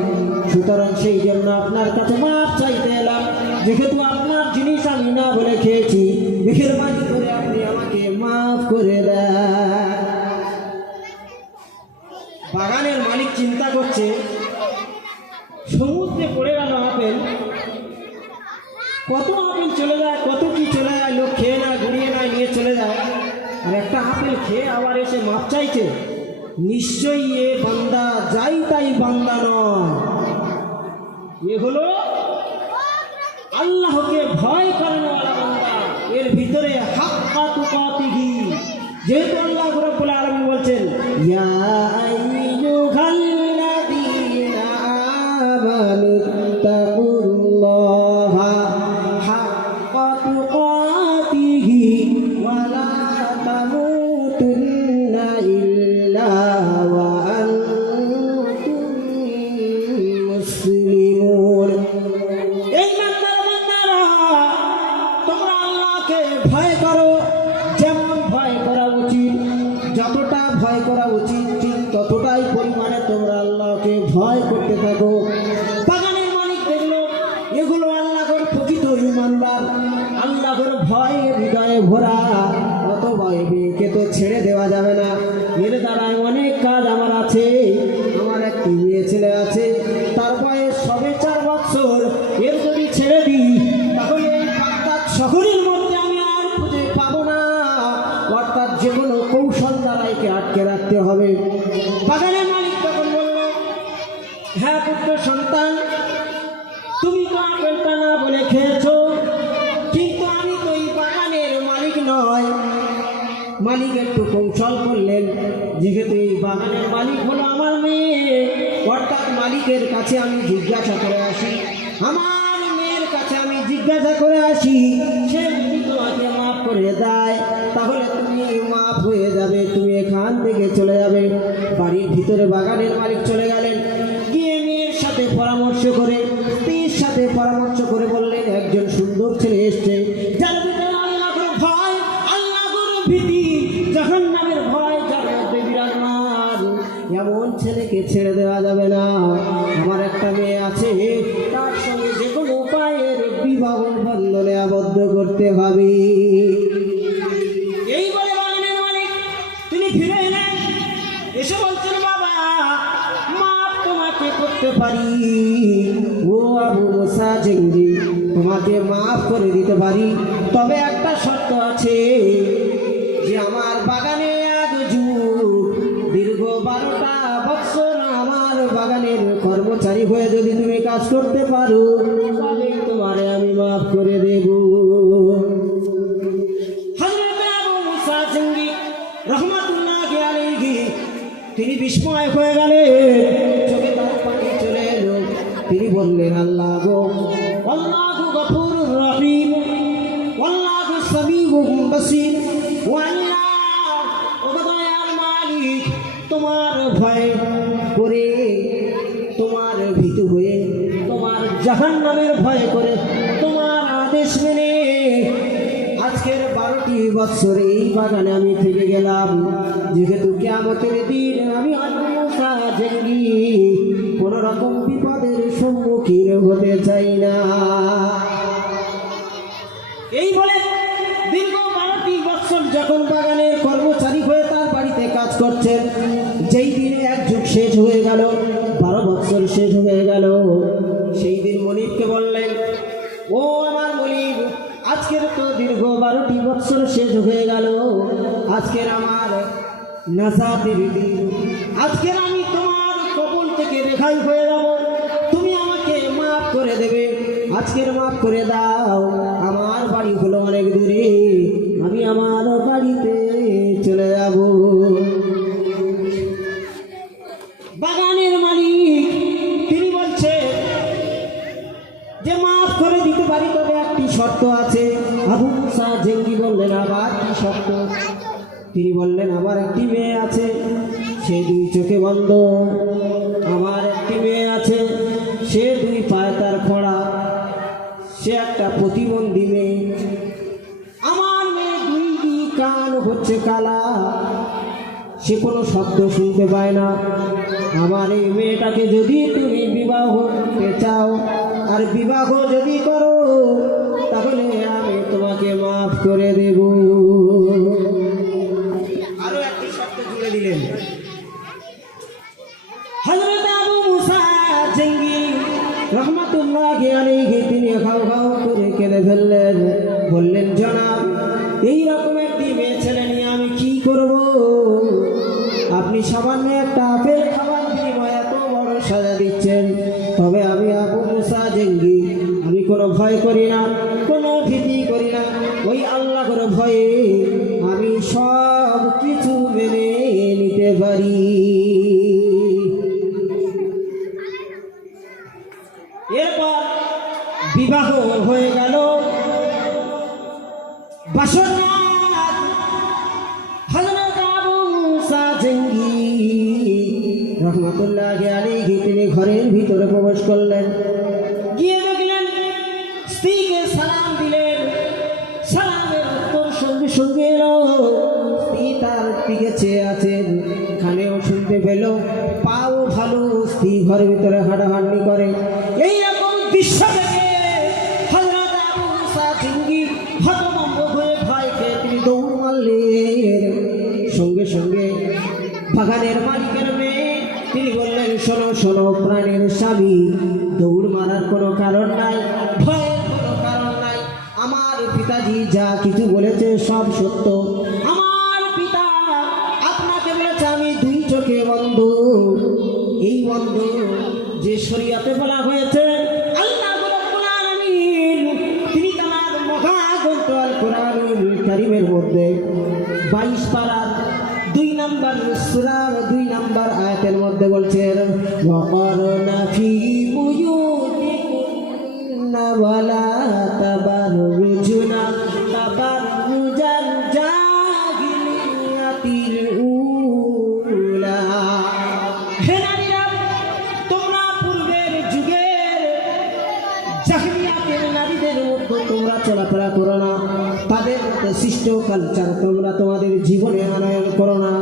সুতরাং সেই জন্য আপনার কাছে মাপ চাইতে এলাম। যেহেতু আপনার জিনিস আমি না বলে খেয়েছি, মেহেরবানি করে আপনি আমাকে মাফ করে দেন। বাগানের মালিক চিন্তা করছে সমুদ্রে পড়ে গেল আপেল, কত আপেল চলে যায়, কত কি চলে যায়, লোক খেয়ে না ঘুরিয়ে না নিয়ে চলে যায়, আর একটা আপেল খেয়ে আবার এসে মাপ চাইছে। নিশ্চয়ই এ বান্দা যাই তাই বান্দা নয়, এ হলো আল্লাহকে ভয় করানোওয়ালা বান্দা। এর ভিতরে হাক্কা তুকাতিহি, যেহেতু আল্লাহ রাব্বুল আলামিন বলছেন ইয়া আইয়ুহাল্লাযীনা আমানু তাকুল্লাহা হাক্কা তুকাতিহি ওয়া লা তামুতুন্না ইল্লা ওয়া আনতুম মুসলিমুন। এই বান্দারা তোমরা আল্লাহকে ভয় করো, যেমন ভয় করা উচিত, যতটা ভয় করা উচিত ঠিক ততটাই পরিমাণে তোমরা আল্লাহকে ভয় করতে থাকো। বাগানের মালিক দেখলো এগুলো আল্লাহর প্রকৃত ঈমানদার, আল্লাহর ভয় হৃদয়ে ভরা, অত ভয়কে তো ছেড়ে দেওয়া যাবে না। এর দ্বারায় অনেক কাজ আমার আছে। আমার একটি মেয়ে ছেলে আছে, তার বয়স সবে 4 বছর। এর যদি ছেড়ে দিই তাহলে এই বাগদাদ শহরের মধ্যে আমি আর খুঁজে পাবো না, অর্থাৎ যে কোনো কৌশল দ্বারা একে আটকে রাখতে হবে। বাগানের মালিক তখন বলল, হ্যাঁ পুত্র সন্তান, তুমি তো আপেলটা না বলে খেয়েছো, কিন্তু আমি তো এই বাগানের মালিক নয়। মালিক একটু কৌশল করলেন, যেহেতু এই বাগানের মালিক হলো আমার মেয়ে, অর্থাৎ মালিকের কাছে আমি জিজ্ঞাসা করে আসি, আমার মেয়ের কাছে আমি জিজ্ঞাসা করে আসি, সে যদি তোমাকে মাফ করে দেয় তাহলে তুমি মাফ হয়ে যাবে, তুমি এখান থেকে চলে যাবে। বাড়ির ভিতরে বাগানের মালিক চলে গেলেন, গিয়ে মেয়ের সাথে পরামর্শ করে, স্ত্রীর সাথে পরামর্শ করে বললেন একজন সুন্দর ছেলে এসছে, যার ভিতরে আল্লাহর ভয়, আল্লাহর ভীতি, জাহান্নামের ভয় যার মধ্যে বিরাজমান, এমন ছেলেকে ছেড়ে দেওয়া যাবে না। আমার একটা মেয়ে আছে, তার সঙ্গে যে কোনো উপায়ের বিবাহ বন্ধনে আবদ্ধ করতে হবে। এই বলে বাগানের মালিক তিনি ফিরে এলেন, এসে বলছেন বাবা মাপ তোমাকে করতে পারি, ও আবু মুসা জঙ্গি, তোমাকে মাফ করে দিতে পারি, তবে একটা শর্ত আছে যে আমার বাগানে এক যুগ দীর্ঘ 12টা বছর আমার বাগানের কর্মচারী হয়ে যদি তুমি কাজ করতে পারো তবে তোমারে আমি মাফ করে দেব। হযরত আবু মুসা জঙ্গি রাহমাতুল্লাহি আলাইহি তিনি বিস্ময় হয়ে গেলেন, চোখে তার পানি চলে এলো। তিনি বললেন আল্লাহ গো, আল্লাহু গফুরুর রহিম, আল্লাহু সামিউন বাসীর, ও আল্লাহ, ও দয়ার মালিক, তোমার ভয় করে, তোমার ভীতু হয়ে, তোমার জাহান্নামের ভয় করে, তোমার আদেশ মেনে আজকের 12টি বছর এই বাগানে আমি থেকে গেলাম। যেহেতু কিয়ামতের দিন আমি আবু মুসা জঙ্গি কোনো রকম বিপদের সম্মুখীন হতে চাই না। এই বলে দীর্ঘ 12টি বছর যখন বাগানের কর্মচারী হয়ে তার বাড়িতে কাজ করছেন। যেই দিনে এক যুগ শেষ হয়ে গেল, 12 বছর শেষ হয়ে গেল, সেই দিন মনিবকে বললেন, ও আমার মনিব, আজকের তো দীর্ঘ 12টি বছর শেষ হয়ে গেল, আজকের আমার নাজাতের দিন, আজকের আমি তোমার কবল থেকে রেহাই হয়ে যাব, তুমি আমাকে মাফ করে দেবে, আজকের মাফ করে দাও। আমার বাড়ি হলো অনেক দূরে, আমি আমার বাড়িতে চলে যাব। বাগানের মালিক তিনি বলছে যে মাফ করে দিতে পারি, তবে একটি শর্ত আছে। আবু মুসা জেঙ্গি বললেন, আবার কি শর্ত? তিনি বললেন, আমার একটি মেয়ে আছে, সে 2 চোখে বন্ধ, আমার একটি মেয়ে আছে, সে 2 পায়ে তার খোঁড়া, সে একটা প্রতিবন্ধী মেয়ে, আমার মেয়ে 2 কান হচ্ছে কালা, সে কোনো শব্দ শুনতে পায় না। আমার এই মেয়েটাকে যদি তুমি বিবাহ করতে চাও, আর বিবাহ যদি করো, তাহলে আমি তোমাকে মাফ করে দেব। আরো একটি শব্দ জুড়ে দিলেন। হযরত আবু মুসা জেঙ্গি রহমাতুল্লাহি আলাইহি তিনি খাও খাও করে কেঁদে ফেললেন, বললেন, জনাব, এই রকম একটি মেয়ে ছেলে নিয়ে আমি কি করব? আপনি সামান্য একটা আপেল খাবার বিনিময়ে এত বড় সাজা দিচ্ছেন। তবে আমি আবু মুসা জেঙ্গি, আমি কোনো ভয় করি না, কোনো ভীতি করি না, ওই আল্লাহর ভয়ে আমি সব কিছু মেনে নিতে পারি। এরপর বিবাহ হয়ে গেল। বাসর রাত হযরত আবু মুসা জেঙ্গি রহমাতুল্লাহি আলাইহি তিনি ঘরের ভিতরে প্রবেশ করলেন, গিয়ে দেখলেন স্ত্রীকে সালাম দিলেন, সালামের উত্তর সঙ্গে সঙ্গে এলো, স্ত্রী তার দিকে চেয়ে আছেন, কানেও শুনতে পেল, পাও ভালো, স্ত্রী ঘরের ভিতরে হাঁটাহাঁটি করে। এইরকম দৃশ্য দেখে হযরত আবু মুসা জেঙ্গি হতভম্ব হয়ে ভয় খেয়ে তিনি দৌড় মারলেন। সঙ্গে সঙ্গে বাগানের মালিকের মেয়ে তিনি বললেন, শোনো শোনো প্রাণের স্বামী, দৌড় মারার কোনো কারণ নাই, ভয়ের কোনো কারণ নাই, আমার পিতাজি যা কিছু বলেছে সব সত্য। আমার পিতা আপনাকে বলেছে আমি 2 চোখে বন্ধ। এই বন্ধ যে শরীয়তে বলা হয়েছে, আল্লাহ রাব্বুল আলামিন তিনি তার মহাগ্রন্থ আল কোরআনুল কারীমের মধ্যে 22 পারার 2 নম্বর সূরার 2 নম্বর আয়াতের মধ্যে বলছেন, ওয়াকারনা ফি বুয়ুতিকুন্না ওয়ালা তাবাররুজনা তাবাররুজাল জাহিলিয়াতিল উলা। হে নারীরা, তোমরা পূর্বের যুগের জাহিলিয়াতের নারীদের মধ্যে তোমরা চলাফেরা করো না, তাদের মতো সৃষ্ট কালচার তোমরা তোমাদের জীবনে আনয়ন করো না।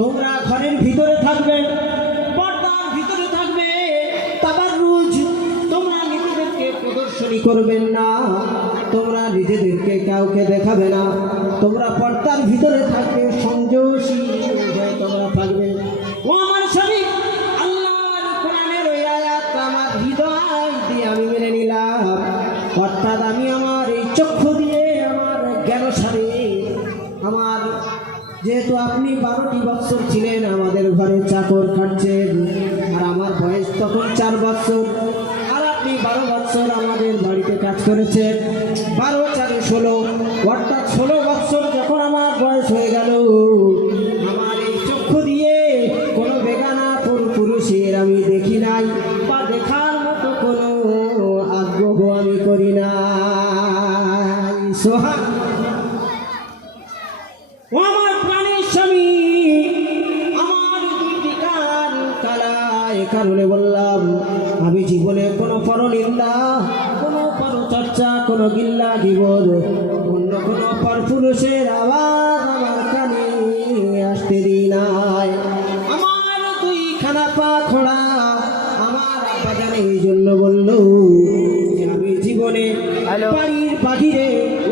তোমরা ঘরের ভিতরে থাকবে, পর্দার ভিতরে থাকবে, তাবাররুজ তোমরা নিজেদেরকে প্রদর্শনী করবেন না, তোমরা নিজেদেরকে কাউকে দেখাবে না, তোমরা পর্দার ভিতরে থাকবে, সংযমশীল হয়ে তোমরা থাকবে। ও আমার স্বামী, আল্লাহর কোরআনের ওই আয়াত আমার হৃদয় দিয়ে আমি মেনে নিলাম, অর্থাৎ আমি আমার এই চক্ষু দিয়ে, আমার জ্ঞান সারে, আমার যেহেতু আপনি 12টি বছর ছিলেন আমাদের ঘরে চাকর খাটছেন, আর আমার বয়স তখন 4 বছর, আর আপনি 12 বছর আমাদের বাড়িতে কাজ করেছেন, 12 4 16, অর্থাৎ 16 বছর যখন আমার বয়স হয়ে গেল, আমার এই চক্ষু দিয়ে কোনো বেগানা পুরুষের আমি দেখি নাই, বা দেখার মতো কোনো আগ্রহ আমি করি না। সোহা ও আমার প্রাণের স্বামী, আমার 2টি কান কালা, এ কারণে বললাম আমি জীবনে কোনো পরনিন্দা, কোনো পরচর্চা, কোনো গিল্লা গিবদ, অন্য কোনো পরপুরুষের আওয়াজ আমার কানে আসতে দিই নাই। আমার 2 খানা পা খোড়া, আমার বাজান এই জন্য বলল যে আমি জীবনে বাড়ির বাহিরে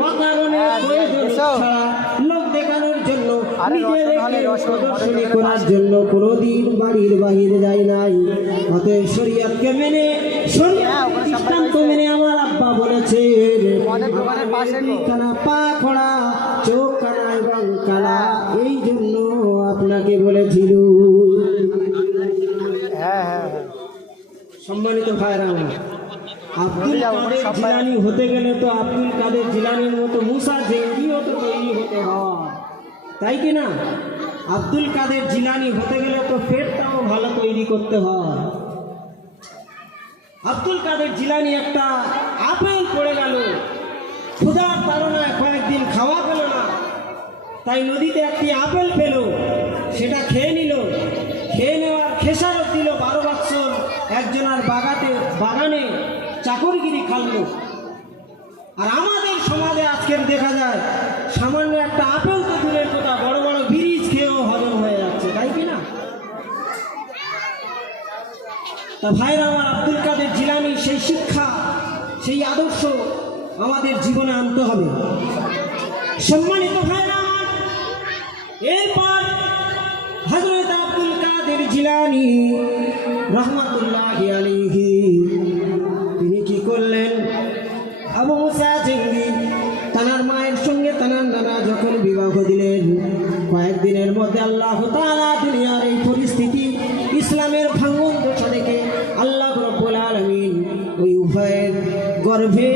অকারণে প্রয়োজন ছাড়া লোক দেখানোর জন্য নিজেকে প্রদর্শনী করার জন্য কোনোদিন বাড়ির বাহিরে যায় নাই। অতএব শরীয়তকে মেনে শরীয়ত দৃষ্টান্ত মেনে আমার আব্বা বলেছেন কানা পা খোড়া চোখ কানা এবং কালা, এই জন্য আপনাকে বলেছিল। সম্মানিত ভাইরা আমার, আব্দুল কাদের জিলানী হতে গেলে তো আব্দুল কাদের জিলানীর মতো মুসা জেঙ্গিও তো তৈরি হতে হয়, তাই কি না? আব্দুল কাদের জিলানী হতে গেলে তো পেটটাও ভালো তৈরি করতে হয়। আব্দুল কাদের জিলানী একটা আপেল পড়ে গেল, ক্ষুধার তাড়নায় কয়েকদিন খাওয়া পেল না, তাই নদীতে একটি আপেল পেল, সেটা খেয়ে নিল। খেয়ে নেওয়ার খেসারত দিল 12 বৎসর একজনের বাগানে চাকরগিরি খাললো। আর আমাদের সমাজে আজকের দেখা যায় সামান্য একটা আপেল তো দূরের কথা, বড় বড় ব্রিজ খেয়েও হজম হয়ে যাচ্ছে, তাই কি না? তা ভাইরা আমার, আব্দুল কাদের জিলানী সেই শিক্ষা, সেই আদর্শ আমাদের জীবনে আনতে হবে। সম্মানিত ভাইরা আমার, এরপর হযরত আব্দুল কাদের জিলানী রহমাতুল্লাহি আলাইহি তিনি কি করলেন? আবু মুসা জেঙ্গি তানার মায়ের সঙ্গে তানার নানা যখন বিবাহ দিলেন, কয়েকদিনের মধ্যে আল্লাহ তাআলা দুনিয়ার এই পরিস্থিতি, ইসলামের ভাঙন দশা দেখে আল্লাহ রাব্বুল আলামিন ওই উভয়ের গর্ভে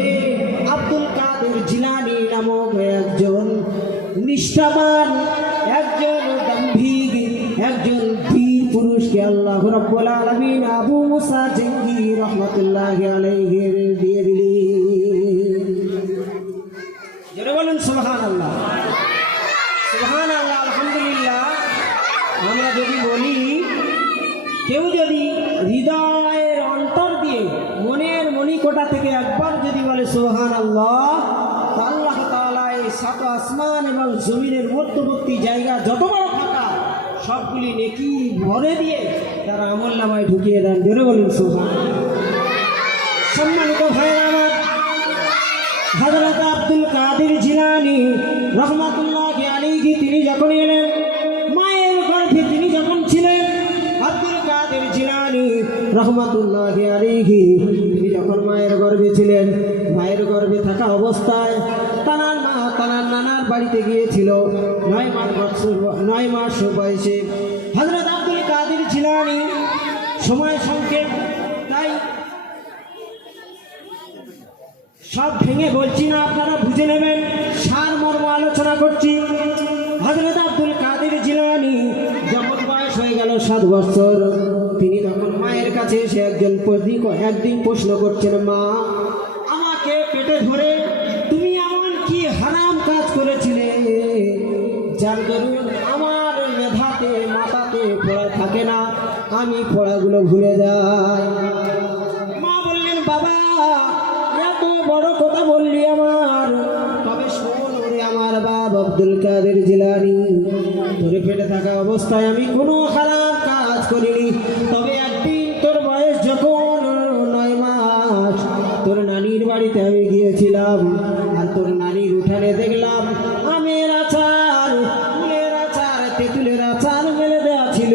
আব্দুল কাদের জিলানী নামক একজন নিষ্ঠাবান, একজন গম্ভীর, একজন বীর পুরুষকে আল্লাহ রাব্বুল আলামিন আবু মুসা জেঙ্গি রহমাতুল্লাহি আলাইহি দিয়ে দিলেন। জোরে বলুন সুবহানাল্লাহ, সুবহানাল্লাহ, আলহামদুলিল্লাহ। আমরা যদি বলি, কেউ যদি হৃদয়ের অন্তর দিয়ে মনের মণিকোটা থেকে একবার যদি বলে সুবহানাল্লাহ, আল্লাহ তাআলা এই সাত আসমান এবং জমিনের মধ্যবর্তী জায়গা যত বড় ফাঁকা সবগুলি নেকি ভরে দিয়ে তারা আমলনামায় ঢুকিয়ে দেন। জোরে বলুন সুবহানাল্লাহ। সম্মানিত ভাইরা আমার, হযরত আব্দুল কাদের জিলানী রহমাতুল্লাহি আলাইহি তিনি যখন এলেন, মায়ের গর্ভে তিনি যখন ছিলেন, আব্দুল কাদের জিলানী রহমাতুল্লাহি আলাইহি তিনি যখন মায়ের গর্ভে ছিলেন, মায়ের গর্ভে থাকা অবস্থায় তানার মা তানার নানার বাড়িতে গিয়েছিল 9 মাস বয়সে। হযরত আব্দুল কাদের জিলানী সময় সংক্ষেপ, তাই সব ভেঙে বলছি না, আপনারা বুঝে নেবেন, সারমর্ম আলোচনা করছি। হযরত আব্দুল কাদের জিলানী যখন বয়স হয়ে গেল 7 বছর, তিনি তখন মায়ের কাছে এসে একদিন প্রশ্ন করছেন, মা, আমাকে পেটে ধরে তুমি এমন কি হারাম কাজ করেছিলে যার দরুন আমার মেধাতে মাথাতে পড়া থাকে না, আমি পড়াগুলো ভুলে যাই। মা বললেন, বাবা এত বড় কথা বললি আমার, তবে শোন ওরে আমার বাপ আব্দুল কাদের জিলানী, তোরে পেটে থাকা অবস্থায় আমি কোনো খারাপ কাজ করিনি, তবে একদিন তোর বয়স যখন 9 মাস, তোর নানির বাড়িতে আমি গিয়েছিলাম, আর তোর নানির উঠানে দেখলাম আমের আচার, ফুলের আচার, তেঁতুলের আচার মেলে দেওয়া ছিল।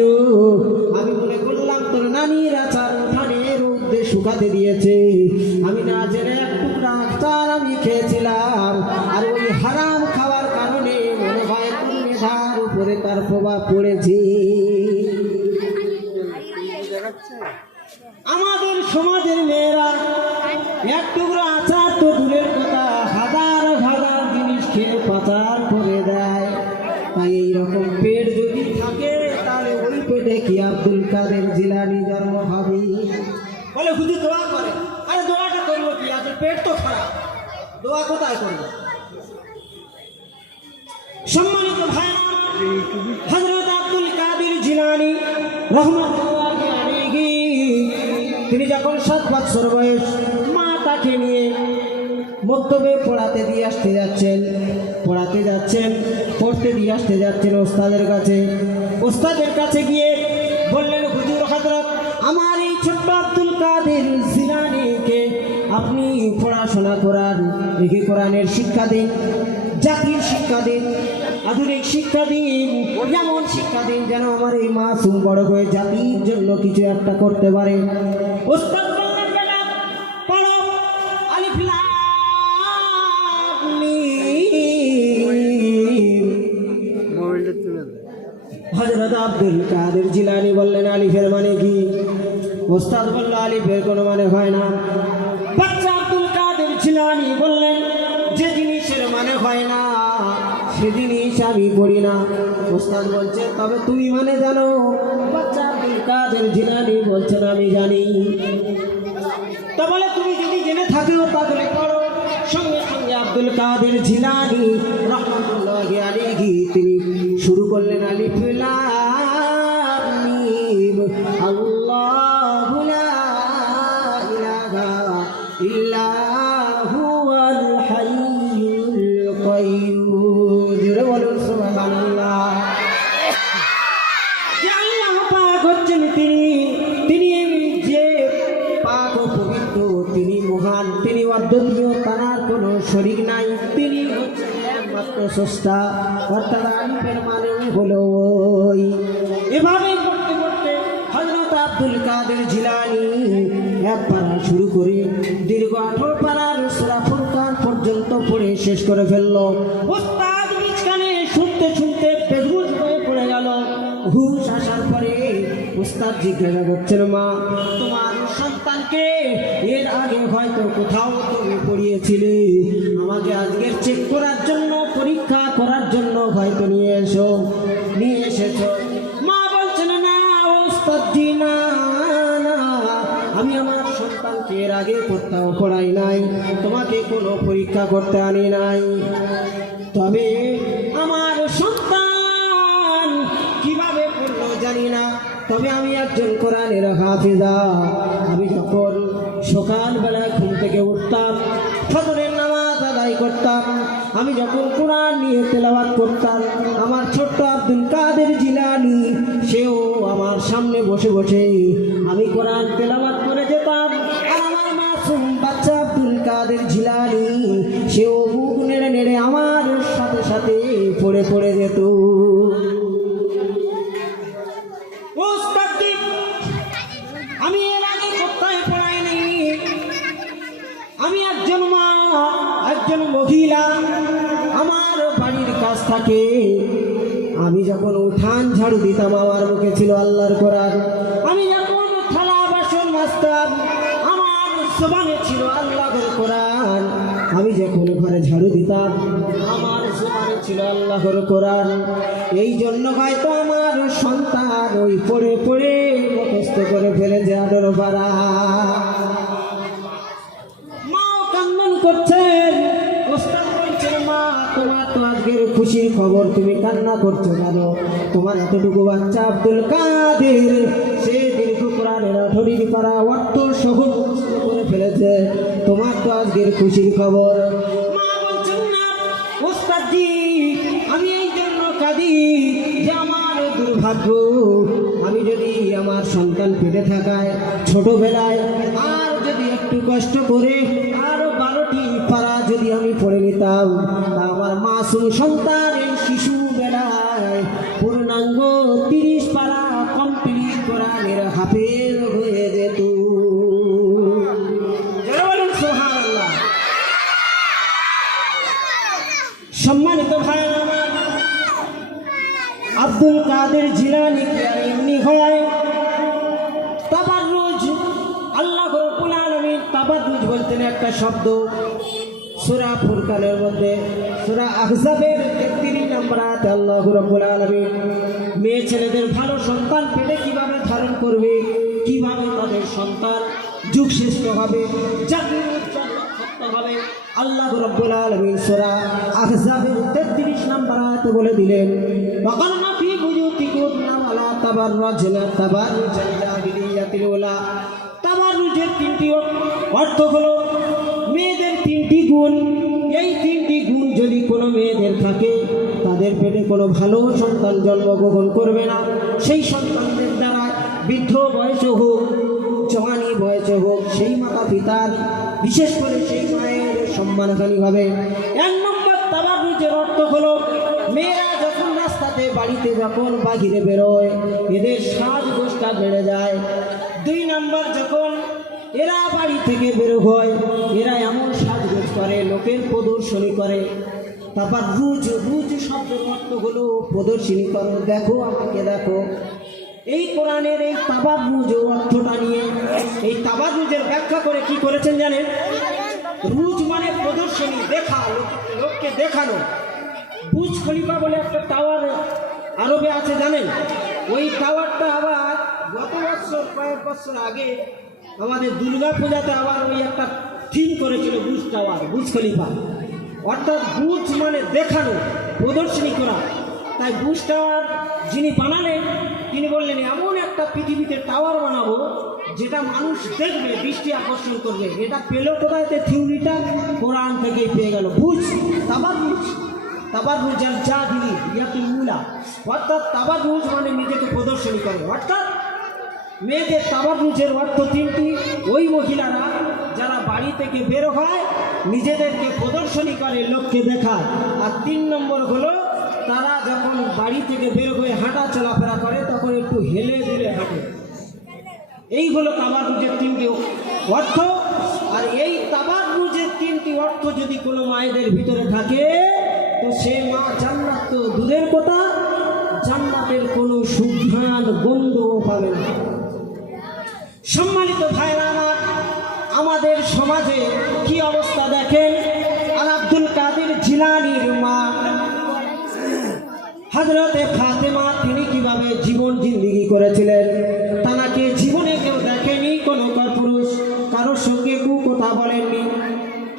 আমি মনে করলাম তোর নানির আচার উঠানে রোদে শুকাতে দিয়েছে, আমি না জেনে এক টুকরা আচার আমি খেয়েছিলাম, আর ওই হারাম খাওয়ার কারণে মনে হয় তোর মেধার উপরে তার প্রভাব পড়েছে। আমাদের সমাজের মেয়েরা এক টুকরো আচার তো দূরের কথা, হাজার হাজার জিনিস খেয়ে পাচার করে দেয়। তাই এইরকম পেট যদি থাকে, তাহলে ওই পেটে কি আব্দুল কাদের জিলানী জন্ম হবে? বলে হুজুর দোয়া করে, আরে দোয়াটা করবো কি, আসলে পেট তো খারাপ, দোয়া কোথায় করবো? সম্মানিত ভাইরা, হযরত আব্দুল কাদের জিলানী রহমাতুল্লাহি আলাইহি তিনি যখন 7 বছর বয়স, মা তাকে নিয়ে মক্তবে পড়াতে দিয়ে আসতে যাচ্ছেন, পড়তে দিয়ে আসতে যাচ্ছেন ওস্তাদের কাছে। ওস্তাদের কাছে গিয়ে বললেন, হুজুর হযরত, আমার এই ছোট্ট আব্দুল কাদের জিলানীকে আপনি পড়াশোনা করান, একে কোরআনের শিক্ষা দিন, জাতির শিক্ষা দিন, আধুনিক শিক্ষা দিন, এমন শিক্ষা দিন যেন আমার এই মাসুম বড় হয়ে জাতির জন্য কিছু একটা করতে পারে। ওস্তাদ বললেন, বেটা পড়ো আলিফ লাম মিম। হযরত আব্দুল কাদের জিলানী বললেন, আলিফের মানে কি? ওস্তাদ বলল, আলিফের কোনো মানে হয় না। বাচ্চা আব্দুল কাদের জিলানী বললেন, যে জিনিসের মানে হয় না সে জিনিস আমি পড়ি না। ওস্তাদ বলছে, তবে তুমি মানে জানো? বাচ্চা আব্দুল কাদের জিলানী বলছেন, আমি জানি। তা বলে, তুমি যদি জেনে থাকো তাহলে পড়ো। সঙ্গে সঙ্গে আব্দুল কাদের জিলানী রহমাতুল্লাহি আলাইহি তিনি শুরু করলেন, আলিফ লাম মিম আল্লাহু লা ইলাহা ইল্লা হুয়াল হাইয়ুল কাইয়্যুম। জোরে বলুন সুবহানাল্লাহ। যে আল্লাহ পাক হচ্ছেন তিনি যে পাক ও পবিত্র, তিনি মহান, তিনি অদ্বিতীয়, তার কোনো শরীক নাই। তিনি হচ্ছেন একমাত্র স্রষ্টা। অর্থাৎ আলিফের মানে হলো ওই। এভাবে পড়তে পড়তে হযরত আব্দুল কাদের জিলানী এক পারা শুরু করে দীর্ঘ 18 পারার সূরা ফুরকান পর্যন্ত পড়ে শেষ করে ফেলল। ওস্তাদ মাঝখানে শুনতে শুনতে বেহুশ হয়ে পড়ে গেল। হুশ আসার পরে ওস্তাদ জিজ্ঞাসা করছেন, মা তোমার সন্তানকে এর আগে হয়তো কোথাও তুমি পড়িয়েছিলে, আমাকে আজকে চেক করার জন্য, পরীক্ষা করার জন্য হয়তো নিয়ে এসেছো। মা বলছেন, না ওস্তাদ জি, না না, আমি আমার সন্তানকে এর আগে কোথাও পড়াই নাই, তোমাকে কোনো পরীক্ষা করতে আনি নাই। তবে আমার সন্তান কিভাবে পড়লো জানি না, তবে আমি একজন কোরআনের হাফেজা। আমি যখন সকালবেলা ঘুম থেকে উঠতাম, ফজরের নামাজ আদায় করতাম, আমি যখন কোরআন নিয়ে তেলাওয়াত করতাম, আমার ছোট্ট আব্দুল কাদের জিলানী সেও আমার সামনে বসে বসে আমি কোরআন তেলাওয়াত করে যেতাম। আর আমার মাসুম বাচ্চা আব্দুল কাদের জিলানী সেও বুক নেড়ে নেড়ে আমার সাথে সাথে পড়ে পড়ে যেত। আমি এর আগে কোথায় পড়াইনি। আমি একজন মা, একজন মহিলা, আমার বাড়ির কাজ থাকে। আমি যখন উঠান ঝাড়ু দিতাম, আমার মুখে ছিল আল্লাহর কোরআন। আমি যখন থালা বাসন মাজতাম, আমার জবানে ছিল আল্লাহর কোরআন। আমি যখন ঘরে ঝাড়ু দিতাম, আমার জবানে ছিল আল্লাহর কোরআন। এই জন্য হয়তো আমার সন্তান ওই পড়ে পড়ে মুখস্থ করে ফেলেছে 18 পারা। মাও কান্নান করছেন। ওস্তাদ বলছেন, মা তোমার তো আজকের খুশির খবর, তুমি কান্না করছো কেন? তোমার এতটুকু বাচ্চা আব্দুল কাদের সে দীর্ঘ কোরআনের 18 পারা অর্থ সহ মুখস্থ করে ফেলেছে, তোমার তো আজকের খুশির খবর। মা বলছেন, না ওস্তাদ জি, আমি এই জন্য কাঁদি যে আমার দুর্ভাগ্য, আমি যদি আমার সন্তান পেটে থাকায় ছোটবেলায় আর যদি একটু কষ্ট করে আরো 12টি পারা যদি আমি পড়ে নিতাম, তা আমার মাসুম সন্তানের শিশু বেলায় পূর্ণাঙ্গ 30 পারা কমপ্লিট কোরআনের হাফেজ হয়ে যেত। সুবহানাল্লাহ। সম্মানিত ভাই আমার, আব্দুল কাদের জিলানী কি আর এমনি হয়? তাবাররুজ, আল্লাহ রাব্বুল আলামিন তাবাররুজ বলতেন একটা শব্দ সূরা ফুরকানের মধ্যে, সূরা আহজাবের 33 নম্বর আয়াতে আল্লাহ রাব্বুল আলামিন মেয়ে ছেলেদের ভালো সন্তান পেটে কিভাবে ধারণ করবে, কিভাবে তাদের সন্তান যুগ শ্রেষ্ঠ হবে, জাতির উজ্জ্বল নক্ষত্র হবে, আল্লাহ রাব্বুল আলামিন সূরা আহজাবের 33 নম্বর আয়াতে বলে দিলেন, ওয়াকারনা ফি বুয়ুতিকুন্না ওয়ালা তাবাররাজনা তাবাররুজাল জাহিলিয়াতিল উলা। তাবাররুজের 3টি অর্থ হলো মেয়েদের 3টি গুণ। এই 3টি গুণ যদি কোনো মেয়েদের থাকে, তাদের পেটে কোনো ভালো সন্তান জন্মগ্রহণ করবে না। সেই সন্তানদের দ্বারা বৃদ্ধ বয়সে হোক, জওয়ানি বয়সে হোক, সেই মাতা পিতার, বিশেষ করে সেই মায়ের সম্মানহানি হবে। 1 নম্বর তাবাররুজ রুজের অর্থ হলো মেয়েরা যখন রাস্তাতে বাড়িতে যখন বাহিরে বেরোয় এদের সাজগোজটা বেড়ে যায়। 2 নম্বর, যখন এরা বাড়ি থেকে বেরো হয় এরা এমন সাজগোজ করে লোকের প্রদর্শনী করে। তারপর রুজ শব্দের অর্থ হলো প্রদর্শনী করো, দেখো আমাকে দেখো। এই কোরআনের এই তাবাররুজ অর্থটা নিয়ে এই তাবাররুজের ব্যাখ্যা করে কি করেছেন জানেন? রুজ মানে প্রদর্শনী, দেখা, লোককে দেখানো। বুর্জ খলিফা বলে একটা টাওয়ার আরবে আছে জানেন? ওই টাওয়ারটা আবার গত বছর কয়েক বছর আগে আমাদের দুর্গা পূজাতে আবার ওই একটা থিম করেছিল বুর্জ টাওয়ার, বুর্জ খলিফা। অর্থাৎ বুর্জ মানে দেখানো, প্রদর্শনী করা। তাই বুর্জ টাওয়ার যিনি বানালেন তিনি বললেন এমন একটা পৃথিবীতে টাওয়ার বানাবো যেটা মানুষ দেখবে, দৃষ্টি আকর্ষণ করবে। এটা পেল কোথায়? থিওরিটা কোরআন থেকেই পেয়ে গেল। বুর্জ, তাবাররুজ আল জাহিলি ইয়াতুল মুলা, অর্থাৎ তাবাররুজ মানে নিজেকে প্রদর্শনী করে। অর্থাৎ মেয়েদের তাবাররুজের অর্থ 3টি। ওই মহিলারা যারা বাড়ি থেকে বের হয় নিজেদেরকে প্রদর্শনী করে, লোককে দেখায়। আর 3 নম্বর হলো তারা যখন বাড়ি থেকে বের হয়ে হাঁটা চলাফেরা করে তখন একটু হেলে দুলে হাঁটে। এই হলো তাবাররুজের 3টি অর্থ। আর এই তাবাররুজের 3টি অর্থ যদি কোনো মায়েদের ভিতরে থাকে তো সে মা জান্নাত তো দূরের কথা, জান্নাতের কোনো সুঘ্রাণ গন্ধও পাবে না। সম্মানিত ভাইরা আমার, আমাদের সমাজে কি অবস্থা দেখেন। আল আব্দুল কাদের জিলানীর মা হযরতে ফাতেমা তিনি কিভাবে জীবন জিন্দেগি করেছিলেন। তাকে জীবনে কেউ দেখেনি, কোনো পুরুষ কারোর সঙ্গে কথা বলেননি,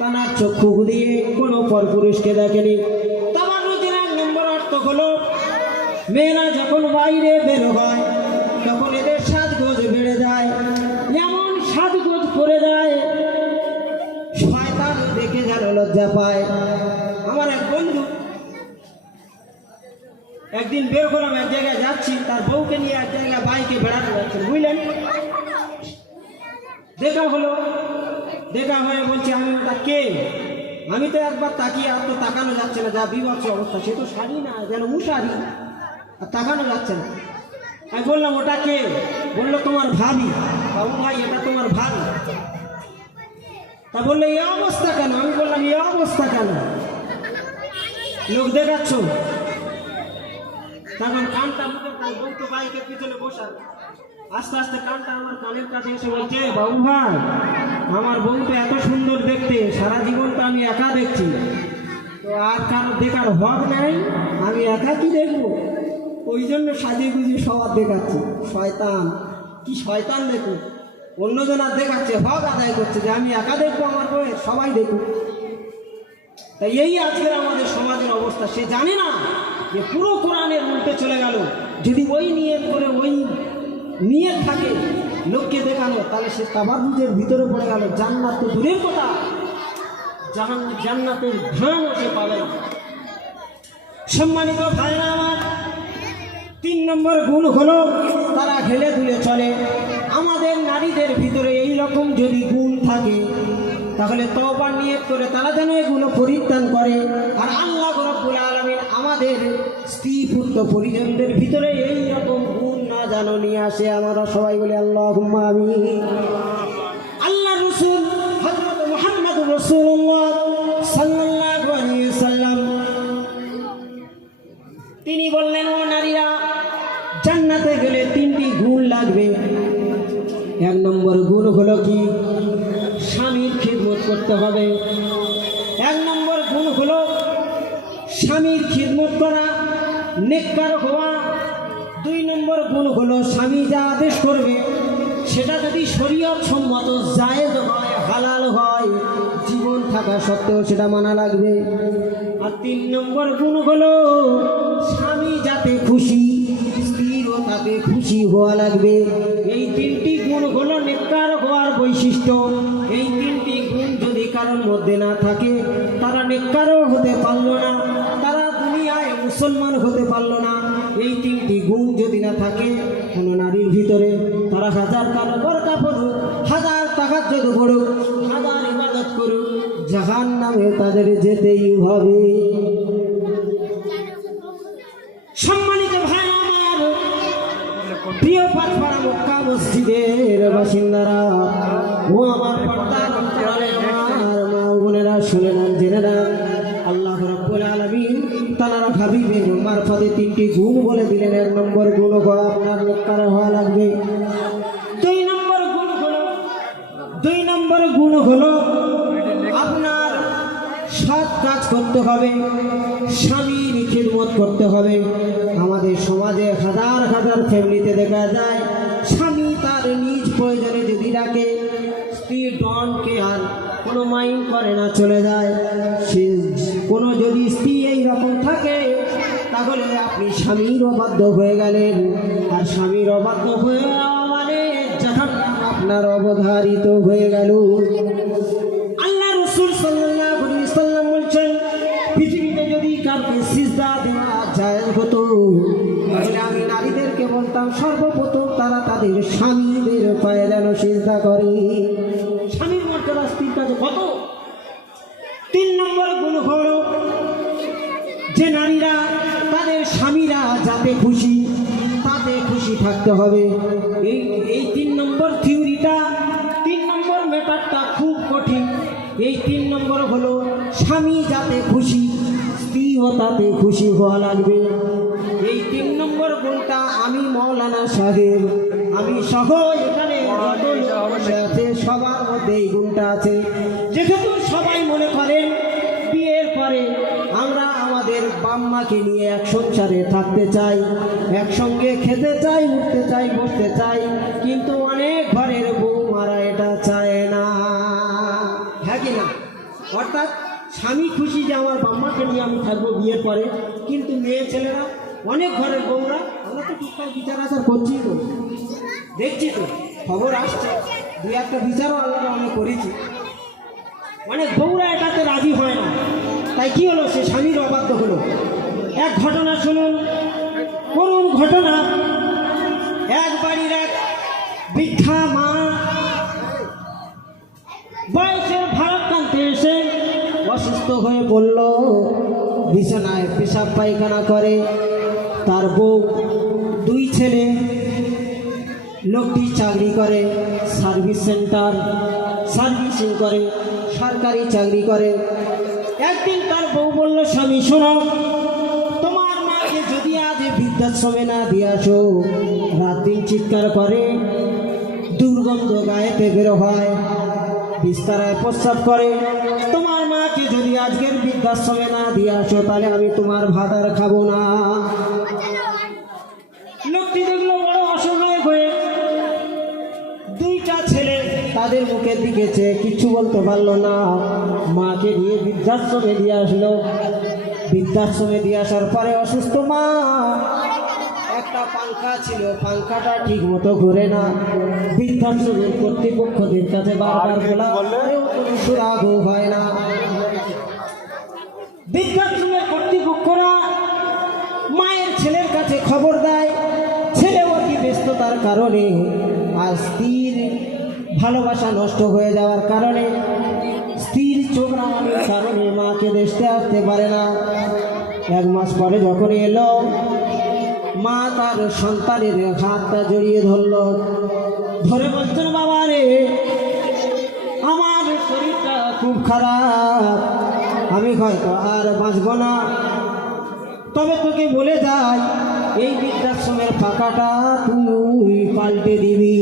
তার চক্ষু দিয়ে কোনো পরপুরুষকে দেখেনি। তাবাররুজের 1 নম্বর অর্থ হলো মেয়েরা যখন বাইরে বের হয় তখন এদের সাজগোজ বেড়ে যায়, এমন সাজগোজ করে যায় শয়তান দেখে যেন লজ্জা পায়। আমার এক বন্ধু একদিন বের করলাম, এক জায়গায় যাচ্ছি, তার বউকে নিয়ে এক জায়গায় বাইকে বেড়াতে যাচ্ছেন, বুঝলেন। দেখা হলো, দেখা হয়ে বলছি আমি ওটা কে? আমি তো একবার তাকিয়ে, আর তো তাকানো যাচ্ছে না, যা বিভৎস অবস্থা। সে তো শাড়ি না, যেন মুশারি, আর তাকানো যাচ্ছে না। আমি বললাম ওটা কে? বললো তোমার ভাবি। বাবু ভাই এটা তোমার ভাবি। তা বললো এই অবস্থা কেন? আমি বললাম এই অবস্থা কেন? লোক দেখাচ্ছ? তখন কানটা মুখে, তার বউ তো বাইকের পিছনে বসা, আস্তে আস্তে কানটা আমার কানের কাছে এসে বলছে বাবু ভাই আমার বউটা এত সুন্দর দেখতে, সারা জীবন তো আমি একা দেখছি, তো আর কারো দেখার হক নাই, আমি একা কি দেখবো, ওই জন্য সাজিয়ে গুজিয়ে সবার দেখাচ্ছি। শয়তান, কি শয়তান দেখুন, অন্যজন আর দেখাচ্ছে, হক আদায় করছে যে আমি একা দেখবো, আমার বউয়ের সবাই দেখুক। তাই এই আজকের আমাদের সমাজের অবস্থা। সে জানে না যে পুরো কোরআনের উল্টে চলে গেল। যদি ওই নিয়ত করে, ওই নিয়ত থাকে লোককে দেখানো, তাহলে সে তাবাররুজের ভিতরে পড়ে গেল। জান্নাত তো দূরের কথা, জান্নাতের ঘ্রাণও সে পাবে না। সম্মানিত ভাইরা আমার, 3 নম্বর গুণ হলো তারা খেলে দুলে চলে। আমাদের নারীদের ভিতরে এই রকম যদি গুণ থাকে তাহলে তওবার নিয়ত করে তারা যেন এগুলো পরিত্যাগ করে। আর আল্লাহ রাব্বুল আলামিন আমাদের স্ত্রী পুত্র পরিজনদের ভিতরে এই রকম গুণ না যেন নিয়ে আসে। আমরা সবাই বলি আল্লাহুম্মা আমিন। আল্লাহ রাসূল হযরত মুহাম্মদুর রাসূলুল্লাহ সাল্লাল্লাহু আলাইহি ওয়াসাল্লাম তিনি বললেন, ও নারীরা, জান্নাতে গেলে 3টি গুণ লাগবে। 1 নম্বর গুণ হলো কি? স্বামীর খিদমত করতে হবে। 1 নম্বর গুণ হলো স্বামীর খিদমত করা, নেককার হওয়া। 2 নম্বর গুণ হলো স্বামী যা আদেশ করবে সেটা যদি শরীয়ত সম্মত জায়েজ হয়, হালাল হয়, জীবন থাকা সত্ত্বেও সেটা মানা লাগবে। আর 3 নম্বর গুণ হলো স্বামী যাতে খুশি, স্ত্রীও তাকে খুশি হওয়া লাগবে। এই 3টি গুণ হলো নেককার হওয়ার বৈশিষ্ট্য। এই 3টি গুণ যদি কারোর মধ্যে না থাকে তারা নেককারও হতে পারল না, তারা দুনিয়ায় মুসলমান হতে পারল না। এই 3টি গুণ যদি না থাকে কোনো নারীর ভিতরে, তারা হাজার বরকা পড়ুক, হাজার তাহাজ্জুদ পড়ুক, হাজার ইবাদত করুক, জাহান্নামে তাদের যেতেই হবে। প্রিয় পাঁচপাড়া মক্কা মসজিদের বাসিন্দারা ও আমার পর্দার অন্তরালে আমার মা ও বোনেরা, শুনে নেন, জেনে নেন, আল্লাহ রাব্বুল আলামিন তাআলা হাবিবের মারফতে তিনটি গুণ বলে দিলেন। এক নম্বর গুণ হলো আপনার নেককার হওয়া লাগবে। দুই নম্বর গুণ হলো আপনার সৎ কাজ করতে হবে, স্বামীর খিদমত করতে হবে। আমাদের সমাজে হাজার হাজার ফ্যামিলিতে দেখা যায় স্বামী তার নিজ প্রয়োজনে যদি ডাকে, স্ত্রী ডন কেয়ার কোনো মাইন্ড করে না, চলে যায়। সে কোনো যদি স্ত্রী এইরকম থাকে তাহলে আপনি স্বামীর অবাধ্য হয়ে গেলেন। আর স্বামীর অবাধ্য হয়ে যাওয়া মানে জাহান্নাম আপনার অবধারিত হয়ে গেল। আল্লাহ রাসূল সাল্লাল্লাহু আলাইহি ওয়াসাল্লাম বলছেন, পৃথিবীতে যদি কাউকে সিজদা দেওয়া জায়েজ হতো তাহলে আমি নারীদেরকে বলতাম সর্বপ্রথম তারা তাদের স্বামীদের পায়ে যেন সিজদা করে। স্বামীর মর্যাদা স্ত্রীর কাছে কত। তিন নম্বর গুণ হলো যে নারীরা তাদের স্বামীরা যাতে খুশি তাতে খুশি থাকতে হবে। এই তিন নম্বর থিওরিটা, তিন নম্বর ম্যাটারটা খুব কঠিন। এই তিন নম্বর হলো স্বামী যাতে খুশি স্ত্রীও তাতে খুশি হওয়া লাগবে। এই তিন নম্বর গুণটা আমি মৌলানা সাহেব, আমি সহ এখানে যত লোক বসে আছে সবার মধ্যে এই গুণটা আছে। যেহেতু সবাই মনে করেন বিয়ের পরে আমরা আমাদের বাম্মাকে নিয়ে এক সংসারে থাকতে চাই, একসঙ্গে খেতে চাই, উঠতে চাই, বসতে চাই, কিন্তু অনেক ঘরের বৌমারা এটা চায় না, হ্যাঁ কি না? অর্থাৎ স্বামী খুশি যে আমার বাম্মাকে নিয়ে আমি থাকবো বিয়ের পরে, কিন্তু মেয়ে ছেলেরা অনেক ঘরের বউরা, আমরা তো টুকটাক বিচার আচার করছি, তো দেখছি, তো খবর আসছে, দু একটা বিচারও আলাদা আমি করেছি, অনেক বউরা এটাতে রাজি হয় না। তাই কি হলো, সে স্বামীর অবাধ্য হলো। এক ঘটনা শুনুন, করুণ ঘটনা। এক বাড়ির এক বৃদ্ধা মা বয়সের ভারাক্রান্তে এসে অসুস্থ হয়ে পড়ল, বিছানায় পেশাব পায়খানা করে। তার বউ, দুই ছেলে, লোকটি চাকরি করে, সার্ভিস সেন্টার সার্ভিসিং করে, সরকারি চাকরি করে। একদিন তার বউ বলল, স্বামী শোনো, তোমার মাকে যদি আজ বৃদ্ধাশ্রমে না দিয়ে আসো, রাত দিন চিৎকার করে, দুর্গন্ধ গায়েতে বের হয়, বিস্তারায় প্রস্রাব করে, তোমার মাকে যদি আজকের বৃদ্ধাশ্রমে না দিয়ে আসো তাহলে আমি তোমার ভাত আর খাবো না। লোকটি দেখলো বড় অসহায় হয়ে, দুইটা ছেলে তাদের মুখের দিকে চেয়ে কিচ্ছু বলতে পারলো না, মাকে নিয়ে বৃদ্ধাশ্রমে দিয়ে আসলো। বৃদ্ধাশ্রমে দিয়ে আসার পরে অসুস্থ মা, একটা পাংখা ছিল, পাংখাটা ঠিক মতো ঘুরে না। বৃদ্ধাশ্রমের কর্তৃপক্ষদের কাছে বারবার বলা, কোনো সুরাগও হয় না। বৃদ্ধাশ্রমের কর্তৃপক্ষরা মায়ের ছেলের কাছে খবর দেয়, ছেলে অতি ব্যস্ততার কারণে আর স্ত্রীর ভালোবাসা নষ্ট হয়ে যাওয়ার কারণে, স্ত্রীর চোখ রাঙানোর কারণে মাকে দেখতে আসতে পারে না। এক মাস পরে যখন এলো, মা তার সন্তানের হাতটা জড়িয়ে ধরল, ধরে বলছেন, বাবা রে, আমার শরীরটা খুব খারাপ, আমি হয়তো আর বাঁচব না, তবে তোকে বলে যাই, এই বৃদ্ধাশ্রমের ফাঁকাটা তুই পাল্টে দিবি।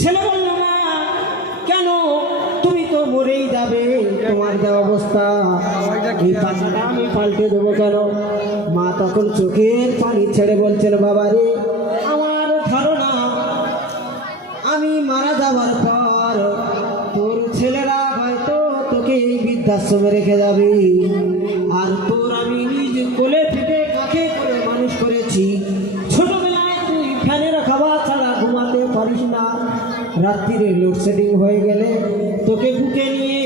ছেলে বলল, না কেন, তুমি তো মরেই যাবে, তোমার যা অবস্থা, এই ফাঁকাটা আমি পাল্টে দেবো কেন? মা তখন চোখের পানি ছেড়ে বলছেন, বাবা রে, আমার ধারণা আমি মারা যাওয়ার পর তোর ছেলেরা হয়তো তোকে এই বৃদ্ধাশ্রমে রেখে যাবে, আর তোর আমি নিজ কোলে থেকে কাকে করে মানুষ করেছি। ছোটবেলায় তুই ফ্যানের খাওয়া ছাড়া ঘুমাতে পারিস না, রাত্রিরে লোডশেডিং হয়ে গেলে তোকে বুকে নিয়ে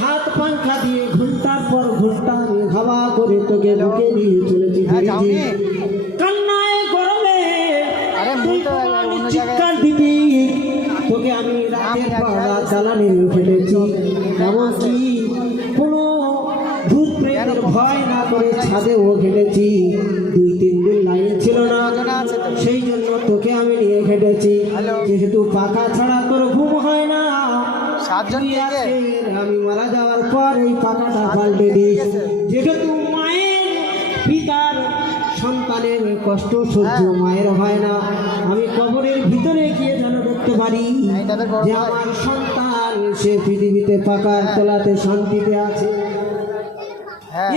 হাত পাংখা দিয়ে ঘন্টার পর ঘন্টা আমি হাওয়া করে তোকে বুকে নিয়ে চলেছি, কান্নায় গরমে চিৎকার দিবি, তোকে আমি রাতের পর রাত জ্বালানি ফেলেছি, এমনকি কোনো ভূত প্রেতের ভয় না করে ছাদেও ঘেটেছি। 2-3 দিন লাইন ছিল না, সেই জন্য এনেছি, যেহেতু পাকা ছাড়া তোর ঘুম হয় না, তুই আজকে আমি মারা যাওয়ার পর এই পাকাটা পাল্টে দিস। যেহেতু মায়ের পিতার সন্তানের কষ্ট সহ্য মায়ের হয় না, আমি কবরের ভিতরে গিয়ে যেন দেখতে পারি যে আমার সন্তান সে পৃথিবীতে পাকার তলাতে শান্তিতে আছে।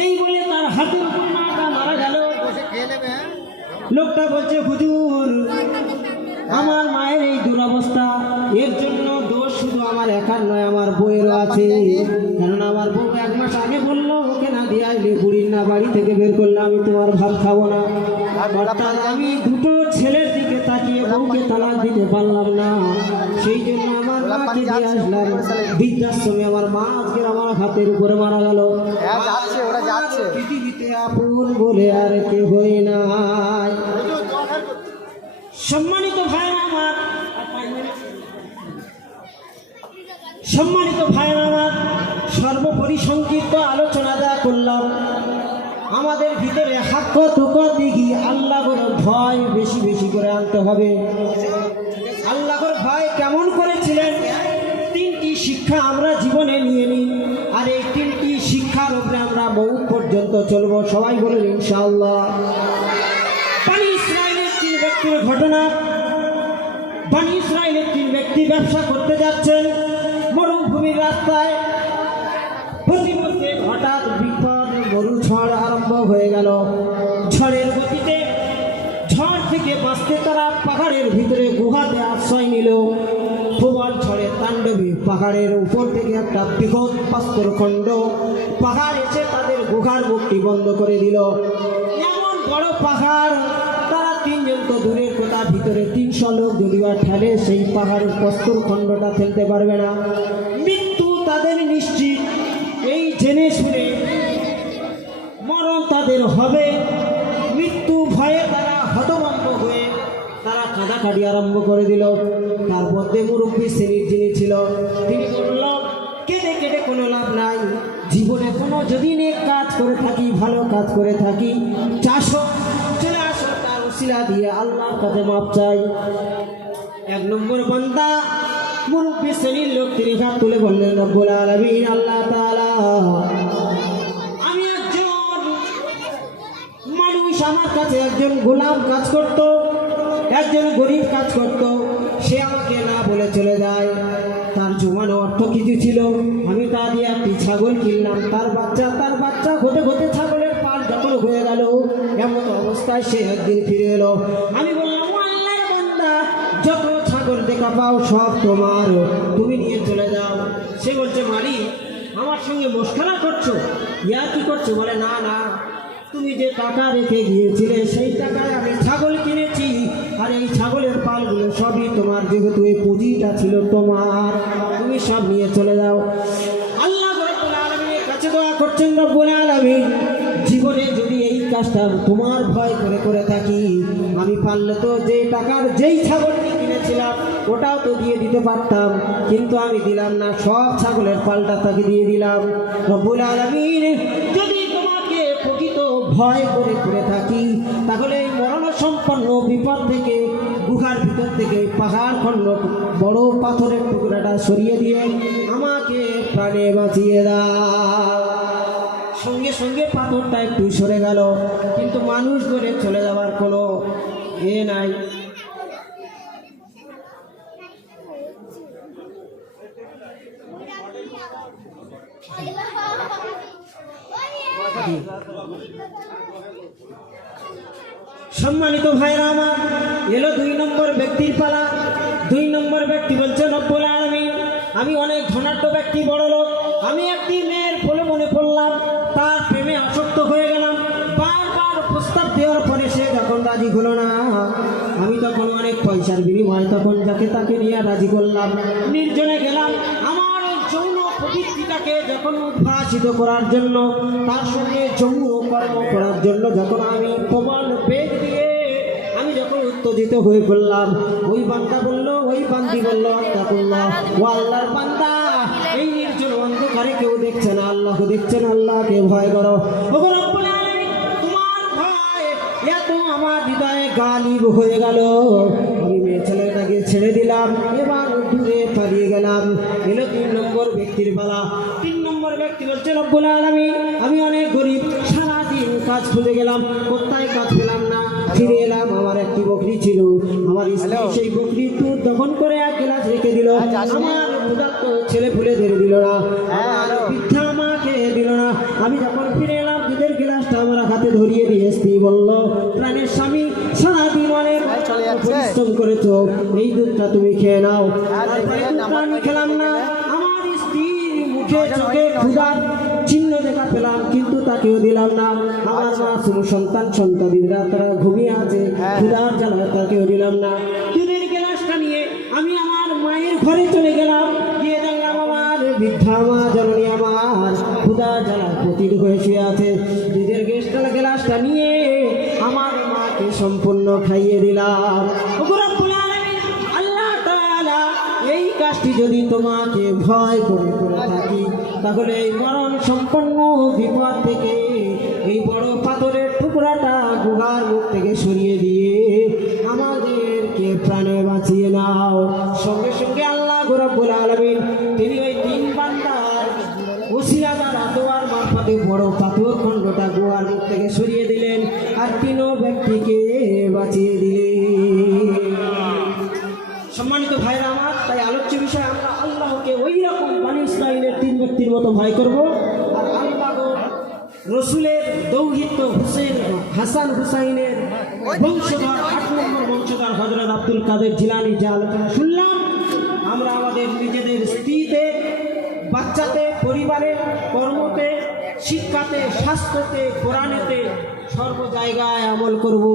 এই বলে তার হাতের উপর মাটা মারা গেল। লোকটা বলছে, হুজুর আমার মায়ের এই দুরবস্থা, এর জন্য দোষ শুধু আমার একার নয়, আমার বউয়েরও আছে। কেননা আমার বউ 1 মাস আগে বললো ওকে না দিয়ে আসলে বুড়ির না বাড়ি থেকে বের করলে আমি তোমার ভাত খাবো না। অর্থাৎ আমি দুটো ছেলের দিকে তাকিয়ে বউকে তালাক দিতে পারলাম না, সেই জন্য আমার মাকে দিয়ে আসলাম বৃদ্ধাশ্রমে। আমার মা আজকে আমার হাতের উপরে মারা গেল। পৃথিবীতে আপন বলে আর কেহই নাই। সম্মানিত ভাইরা আমার, সম্মানিত ভাইরা আমার, সর্বোপরি সংক্ষিপ্ত আলোচনা যা করলাম, আমাদের ভিতরে হাক্ক তুক দিঘি আল্লাহর ভয় বেশি বেশি করে আনতে হবে। আল্লাহর ভয় কেমন করেছিলেন 3টি শিক্ষা আমরা জীবনে নিয়ে নিই, আর এই 3টি শিক্ষার উপরে আমরা মৌত পর্যন্ত চলবো। সবাই বলেন ইনশাআল্লাহ। বনি ইসরায়েলের 3 ব্যক্তির ঘটনা। বনি ইসরায়েলের 3 ব্যক্তি ব্যবসা করতে যাচ্ছেন মরুভূমির রাস্তায়। প্রতিমধ্যে হঠাৎ বিপদ, মরু ঝড় আরম্ভ হয়ে গেল। ঝড়ের গতিতে, ঝড় থেকে বাঁচতে তারা পাহাড়ের ভিতরে গুহাতে আশ্রয় নিল। প্রবল ঝড়ের তাণ্ডবে পাহাড়ের উপর থেকে একটা বৃহৎ পাথরখণ্ড পাহাড় এসে তাদের গুহার মুখটি বন্ধ করে দিল। এমন বড় পাহাড়, তারা 3 জন তো দূরের কথা, ভিতরে 300 লোক যদি বা ঠেলে সেই পাহাড়ের পাথরখণ্ডটা ফেলতে পারবে না। মৃত্যু তাদের নিশ্চিত। এই জেনে শুনে মরণ তাদের হবে। মৃত্যু ভয়ে তারা হতভম্ব হয়ে তারা কাঁদাকাটি আরম্ভ করে দিল। তার মধ্যে মুরব্বী শ্রেণীর যিনি ছিল, তিনি বলল, কেঁদে কেটে কোনো লাভ নাই। জীবনে কোনো যদি নেক কাজ করে থাকি, ভালো কাজ করে থাকি, চাষো চলে আসো, তার উসিলা দিয়ে আল্লাহর কাছে মাপ চাই। 1 নম্বর বান্দা মুরব্বী শ্রেণীর লোক, তিনি হাত তুলে বললেন, রব্বুল আলামিন আল্লাহ তাআলা, আমি একজন মানুষ, আমার কাছে একজন গোলাম কাজ করত, একজন গরিব কাজ করত, সে আমাকে না বলে চলে যায়। তার জমানো অর্থ কিছু ছিল, আমি তা দিয়ে একটি ছাগল কিনলাম। তার বাচ্চা ঘটে ঘটে ছাগলের পাল যখন হয়ে গেল, এমন অবস্থায় সে একদিন ফিরে এলো। আমি বললাম, ও আল্লাহর বান্দা, যত ছাগল দেখা পাও সব তোমার, তুমি নিয়ে চলে যাও। সে বলছে, মালিক আমার সঙ্গে মশকরা করছো, ইয়া কি করছো? বলে, না না, তুমি যে টাকা রেখে গিয়েছিলে সেই টাকায় আমি ছাগল কিনেছি, আর এই ছাগলের পালগুলো সবই তোমার, যেহেতু এই পুঁজিটা ছিল তোমার, তুমি সব নিয়ে চলে যাও। আল্লাহ রাব্বুল আলামিনের কাছে দোয়া করছেন, রব্বুল আলামিন, জীবনে যদি এই কাজটা তোমার ভয় করে করে থাকি, আমি পারলে তো যে টাকার যেই ছাগলটি কিনেছিলাম ওটাও তো দিয়ে দিতে পারতাম, কিন্তু আমি দিলাম না, সব ছাগলের পালটা তাকে দিয়ে দিলাম। রব্বুল আলামিন, যদি তোমাকে প্রকৃত ভয় করে করে থাকি, তাহলে এই মরণ সম্পন্ন বিপদ থেকে, গুহার ভিতর থেকে পাহাড় খণ্ড বড় পাথরের টুকরাটা সরিয়ে দিয়ে আমাকে প্রাণে বাঁচিয়ে দাও। সঙ্গে সঙ্গে পাথরটা একটু সরে গেল, কিন্তু মানুষ ধরে চলে যাওয়ার কোনো নাই। সম্মানিত ভাইরা আমার, এলো 2 নম্বর ব্যক্তির পালা। 2 নম্বর ব্যক্তি বলছে, রব্বুল আলামিন, আমি অনেক ধনাঢ্য ব্যক্তি, বড় লোক, আমি একটি মেয়ের বলে মনে পড়লাম, তার প্রেমে আসক্ত হয়ে গেলাম। বারবার প্রস্তাব দেওয়ার পরে সে যখন রাজি হলো না, আমি তখন অনেক পয়সার বিনিময়ে তখন যাকে তাকে নিয়ে রাজি করলাম। নির্জনে গেলাম, আমার ওই যৌন প্রবৃত্তিটাকে যখন উদ্ভাসিত করার জন্য, তার সঙ্গে যৌন কর্ম করার জন্য যখন আমি প্রবল বেগ দিয়ে আমি যখন উত্তেজিত হয়ে পড়লাম, ওই বান্দা বলল, ওই বান্দি বলল, আল্লাহ, ও আল্লাহর বান্দা, এই নির্জন অন্ধকারে কেউ দেখছে না, আল্লাহকে দেখছেন, আল্লাহকে ভয় করো। তোমার ভয় এত আমার হৃদয়ে গালিব হয়ে গেল। আমি মেয়ে ছেলেটাকে ছেড়ে দিলাম, এবার দূরে পালিয়ে গেলাম। এলো 3 নম্বর ব্যক্তির বেলা। 3 নম্বর ব্যক্তি বলছে, রব্বুল আলামিন, আমি অনেক গরিব, সারাদিন কাজ খুঁজে গেলাম, কোথায় কাজ পেলাম না। ফিরে এলাম, আমার একটি বকরি ছিল, আমার স্ত্রী সেই বকরি দুধ দহন করে 1 গ্লাস রেখে দিল। আমার ক্ষুধার্ত ছেলে ফুলে ধরে দিল না, আমার বৃদ্ধা আমাকে দিল না। আমি যখন ফিরে এলাম, দুধের গ্লাসটা আমার হাতে ধরিয়ে দিয়ে স্ত্রী বলল, প্রাণের স্বামী, সারাদিন অনেক পরিশ্রম করেছো, এই দুধটা তুমি খেয়ে নাও। তারপরে দুধটা আমি খেলাম না। আমার স্ত্রীর মুখে চোখে ক্ষুধার চিহ্ন দেখা পেলাম, কিন্তু তাকেও দিলাম না। আমার মাসুম সন্তানরা তারা ঘুমিয়ে আছে, ক্ষুধার জ্বালা তাকেও দিলাম না। দুধের গ্লাসটা নিয়ে আমি আমার মায়ের ঘরে চলে গেলাম, গিয়ে দেখলাম আমার বৃদ্ধা মা জননী আমার ক্ষুধার জ্বালা পতিত হয়ে শুয়ে আছে। দুধের গ্লাসটা নিয়ে আমার মাকে সম্পূর্ণ খাইয়ে দিলাম। আল্লাহ তাআলা, এই কাজটি যদি তোমাকে ভয় করে থাকি, তাহলে এই মরণ সম্পন্ন বিপদ থেকে এই বড় পাথরের টুকরাটা গুহার মুখ থেকে সরিয়ে দিয়ে আমাদেরকে প্রাণে বাঁচিয়ে নাও। সঙ্গে সঙ্গে আল্লাহ রাব্বুল আলামিন তিনি ওই 3 বান্দার ওসিলা দ্বারা দোয়ার মারফতে বড় পাথর খণ্ডটা গুহার মুখ থেকে সরিয়ে দিলেন, আর 3 ব্যক্তিকে বাঁচিয়ে দিলেন। সম্মানিত ভাইরা আমার, তাই আলোচ্য বিষয় আমরা আল্লাহকে ওই রকম বনী ইসরাঈলের 3 ব্যক্তির মতো ভয় করব। আর আল্লাহ রসুলের দৌহিত্র হাসান হুসাইনের বংশধর 8 নম্বর বংশধর হযরত আব্দুল কাদের জিলানী যে আলোচনা শুনলাম, আমরা আমাদের নিজেদের স্ত্রীতে, বাচ্চাতে, পরিবারে, কর্মতে, শিক্ষাতে, স্বাস্থ্যতে, কোরআনেতে সর্ব জায়গায় আমল করব।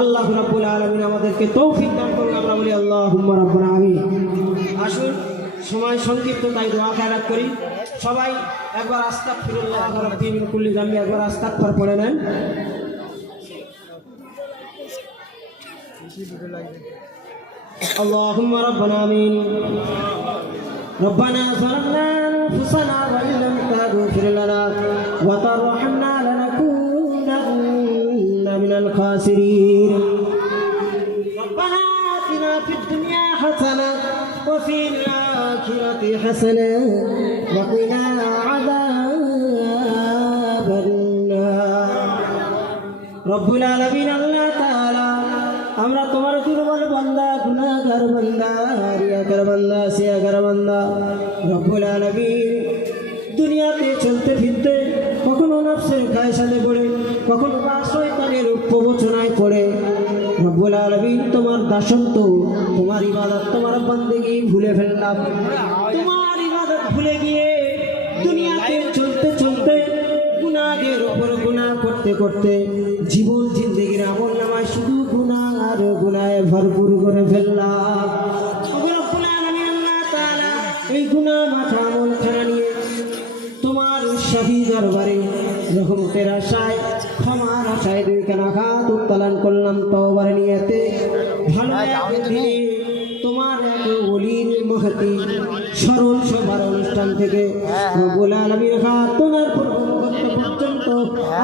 আল্লাহ রাব্বুল আলামিন আমাদেরকে তৌফিক দান করুন। আমরা বলি আল্লাহুম্মা রাব্বানা আমিন। আসুন, সময় সংক্ষিপ্ত, তাই দোয়া খেয়ালাত করি। সবাই একবার আস্তাগফিরুল্লাহ রাব্বি মিন কুল্লি যামবি একবার আস্তাগফার পড়ে নেন। আল্লাহুম্মা রাব্বানা আমিন। ربنا ظلمنا أنفسنا وإن لم تغفر لنا وترحمنا لنكونن من الخاسرين ربنا آتنا في الدنيا حسنة وفي الآخرة حسنة وقنا عذاب النار رب العالمين الله تعالى আমরা তোমার দুর্বল বান্দা, গুনাহগার বান্দা, রিয়াকার বান্দা, সিয়াকার বান্দা। রব্বুল আলামিন, দুনিয়াতে চলতে ফিরতে কখনো নফসের কায়সাতে পড়ে, কখনো বা শয়তানের প্রবচনায় পড়ে রব্বুল আলামিন তোমার দাসত্ব, তোমার ইবাদত, তোমার বান্দেগি ভুলে ফেললাম। তোমার ইবাদত ভুলে গিয়ে দুনিয়াতে চলতে চলতে গুনাহের উপর গুনাহ করতে করতে জীবন জিন্দেগির আমল নামায় শুধু গুনাহ আর গুনাহে ভরপুর করে ফেললাম। রব্বুল আলামিন আল্লাহ তাআলা এই গুনাহ মাথা আমল খানা নিয়ে তোমার শাহী দরবারে রহমতের আশায়, ক্ষমার আশায় 2 কানা হাত উত্তোলন করলাম তওবার নিয়তে। ভালো দিনে তোমার এক ওলির মহতি স্মরণ সভার অনুষ্ঠান থেকে রব্বুল আলামিন হাত তোমার পর্যন্ত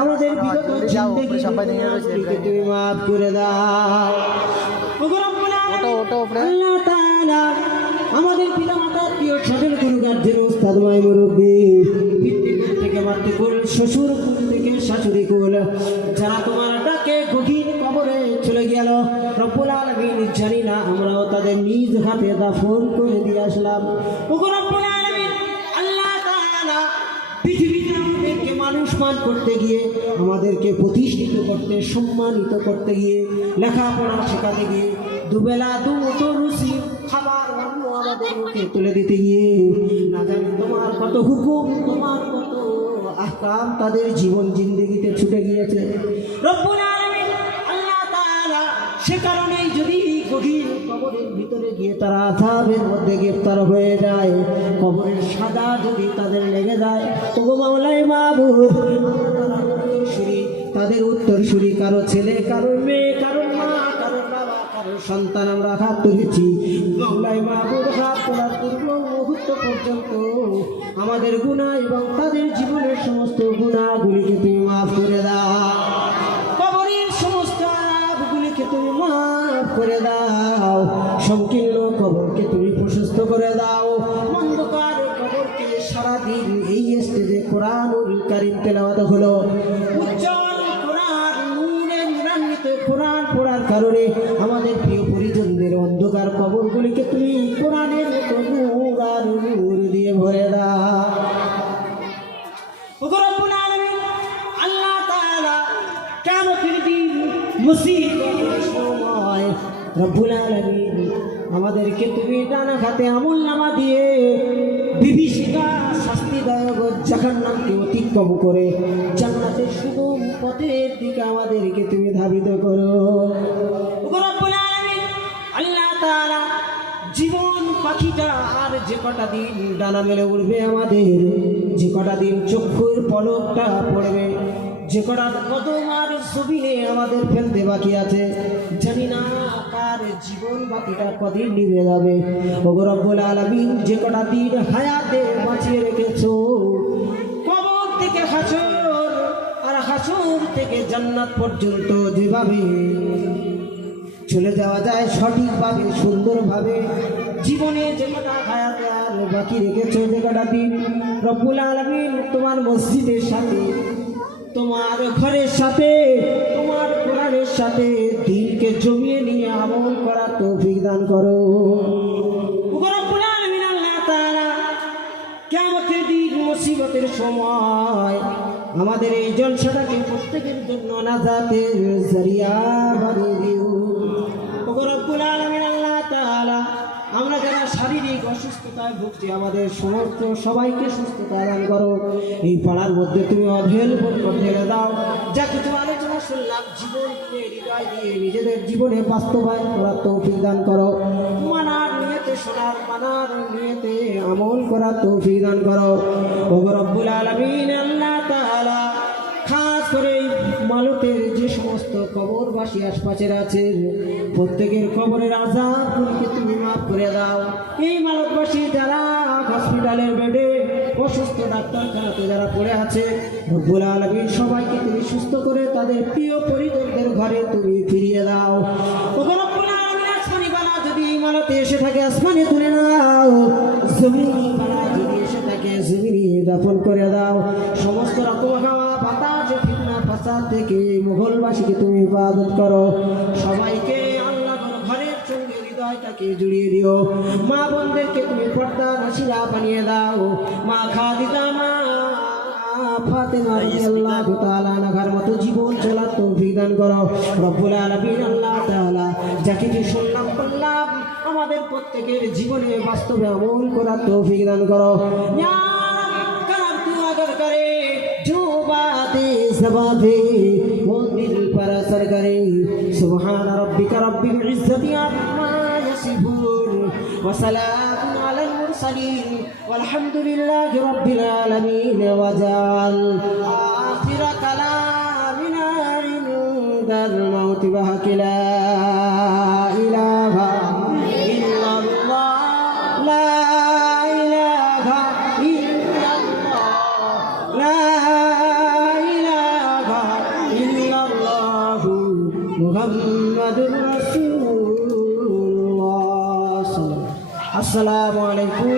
আমাদের বিগত জিন্দেগি তুমি মাফ করে দাও। আল্লাহ তাআলা আমাদের পিতা মাতা, প্রিয় স্বজন, গুরু গার্জেন, উস্তাদ, মাই মুরব্বি, পিতৃকুল থেকে মাতৃকুল, শ্বশুর কুল থেকে শাশুড়ি কুল, যারা তোমার ডাকে গভীর কবরে চলে গেল রব্বুল আলামিন, জানি না আমরাও তাদের নিজ হাতে দাফন করে দিয়ে আসলাম। রব্বুল আলামিন আল্লাহ তাআলা পৃথিবীতে আমাদেরকে মানুষমান করতে গিয়ে, আমাদেরকে প্রতিষ্ঠিত করতে, সম্মানিত করতে গিয়ে, লেখাপড়া শেখাতে গিয়ে, দুবেলা দুমুঠো রুচি খাবার অন্ন আমাদের মুখে তুলে দিতে গিয়ে না জানি তোমার কত হুকুম, তোমার কত আহকাম তাদের জীবন জিন্দেগিতে ছুটে গিয়েছে। রব্বুল আলামিন আল্লাহ তাআলা সে কারণেই যদি গভীর কবরের ভিতরে গিয়ে তারা আযাবের মধ্যে গ্রেফতার হয়ে যায়, কবরের সাজা যদি তাদের লেগে যায়, ওগো মাওলাই মাবুদ, তাদের উত্তরসূরি কারো ছেলে, কারো মেয়ে, কারো মা, কারো বাবা, কারো সন্তান আমরা হাত তুলেছি। মাওলাই মাবুদ, হাত তোলার পূর্ব মুহূর্ত পর্যন্ত আমাদের গুনাহ এবং তাদের জীবনের সমস্ত গুনাহগুলিকে তুমি মাফ করে দাও। কবরের সমস্ত আযাব সংকীর্ণ কবরকে তুমি প্রশস্ত করে দাও, অন্ধকার কবরকে সারাদিন এই স্টেজে কোরআনুল কারীম তেলাওয়াত হলো, উজ্জ্বল কোরআন নূরে নূরান্বিত কোরআন পড়ার কারণে আমাদের প্রিয় পরিজনদের অন্ধকার কবরগুলিকে তুমি কোরআনের মতো নূর আর নূর দিয়ে ভরে দাও। ওগো রব্বুল আলামিন, আল্লাহ তাআলা কিয়ামতের দিন মুসিবতের সময় রব্বুল আলামিন আমাদেরকে তুমি ডানা খাতে আমলনামা দিয়ে বিভীষিকা শাস্তিদায়ক জাহান্নামকে অতিক্রম করে জান্নাতের সুগম পথের দিকে আমাদেরকে তুমি ধাবিত করো। ওগো রব্বুল আলামিন, আল্লাহ তাআলা জীবন পাখিটা আর যে কটা দিন ডানা মেলে উঠবে, আমাদের যে কটা দিন চক্ষুর পলকটা পড়বে, যে কটা কদম আর জমিনে আমাদের ফেলতে বাকি আছে, জানি না কার জীবন বাকিটা কদিন নিভে যাবে। ওগো রব্বুল আলামিন, যে কটা দিন হায়াতে বাঁচিয়ে রেখেছো, কবর থেকে হাসর আর হাসর থেকে জান্নাত পর্যন্ত যেভাবে চলে যাওয়া যায় সঠিকভাবে সুন্দরভাবে, জীবনে যে কটা হায়াতে আর বাকি রেখেছো, যে কটা দিন রব্বুল আলামিন তোমার মসজিদের সাথে, তোমার ঘরের সাথে, তোমার কোরআনের সাথে দিলকে জমিয়ে নিয়ে আমল করার তৌফিক দান করো। ওগো রব্বুল আলামিন, আল্লাহ তাআলা কিয়ামতের দিন মুসিবতের সময় আমাদের এই জলসাটাকে প্রত্যেকের জন্য নাজাতের জরিয়া বানিয়ে দিও। ওগো রব্বুল আলামিন, আল্লাহ তাআলা আমরা যারা শারীরিক অসুস্থতায় ভুগছি, আমাদের সমস্ত সবাইকে সুস্থতা দান করো। এই পাড়ার মধ্যে তুমি অঢেল বরকত ঢেলে দাও। যা কিছু আলোচনা শুনলাম, জীবন দিয়ে হৃদয় দিয়ে নিজেদের জীবনে বাস্তবায়ন করার তৌফিক দান করো। মানার নিয়তে শোনার, মানার নিয়তে আমল করার তৌফিক দান করো। ওগো রব্বুল আলামিন, আল্লাহ তাআলা খাস করে মালতের যে সমস্ত কবরবাসী আশপাশের আছে, প্রত্যেকের কবরের আযাবগুলিকে তুমি মাফ করে দাও। এই মালতবাসী যারা হসপিটালের বেডে অসুস্থ, ডাক্তারখানাতে যারা পড়ে আছে, রব্বুল আলামিন সবাইকে তুমি সুস্থ করে তাদের প্রিয় পরিজনদের ঘরে তুমি ফিরিয়ে দাও। ওগো রব্বুল আলামিন, আসমানি বালা যদি মালতে এসে থাকে আসমানে তুলে নাও, জমিনি বালা যদি এসে থাকে জমিনি দাফন করে দাও। সমস্ত রকম হাওয়া বাতাস ফিতনা ফাসাদ থেকে মুঘলবাসীকে তুমি ইবাদত করো। সবাইকে আল্লাহ ঘরের সঙ্গে হৃদয়টাকে জুড়িয়ে দিও। মা বোনদেরকে তুমি পর্দা নাসিরা বানিয়ে দাও। মা খাদিজা, মা ফাতেমা রাদিয়াল্লাহু তাআলা আনহার মতো জীবন চলার তৌফিক দান করো। রব্বুল আলামিন, আল্লাহ তাআলা যা কিছু শুনলাম বললাম আমাদের প্রত্যেকের জীবনে বাস্তবে আমল করার তৌফিক দান করো। ইয়া রব, করব দুআ করে जो बातें सबाबे वो दिल पर असर करे। सुभान रब्बिका रब्बिल इज्जति अम्मा यसिफून व सलामुन अलल मुरसलीन वल्हम्दुलिल्लाहि रब्बिल आलमीन व जअल आखिर कलामिना इंदल मौत बहक ला इलाहा इल्लल्लाह ला इलाहा इल्लल्लाह ला मुहम्मदुर रसूलुल्लाह। अस्सलामु अलैकुम।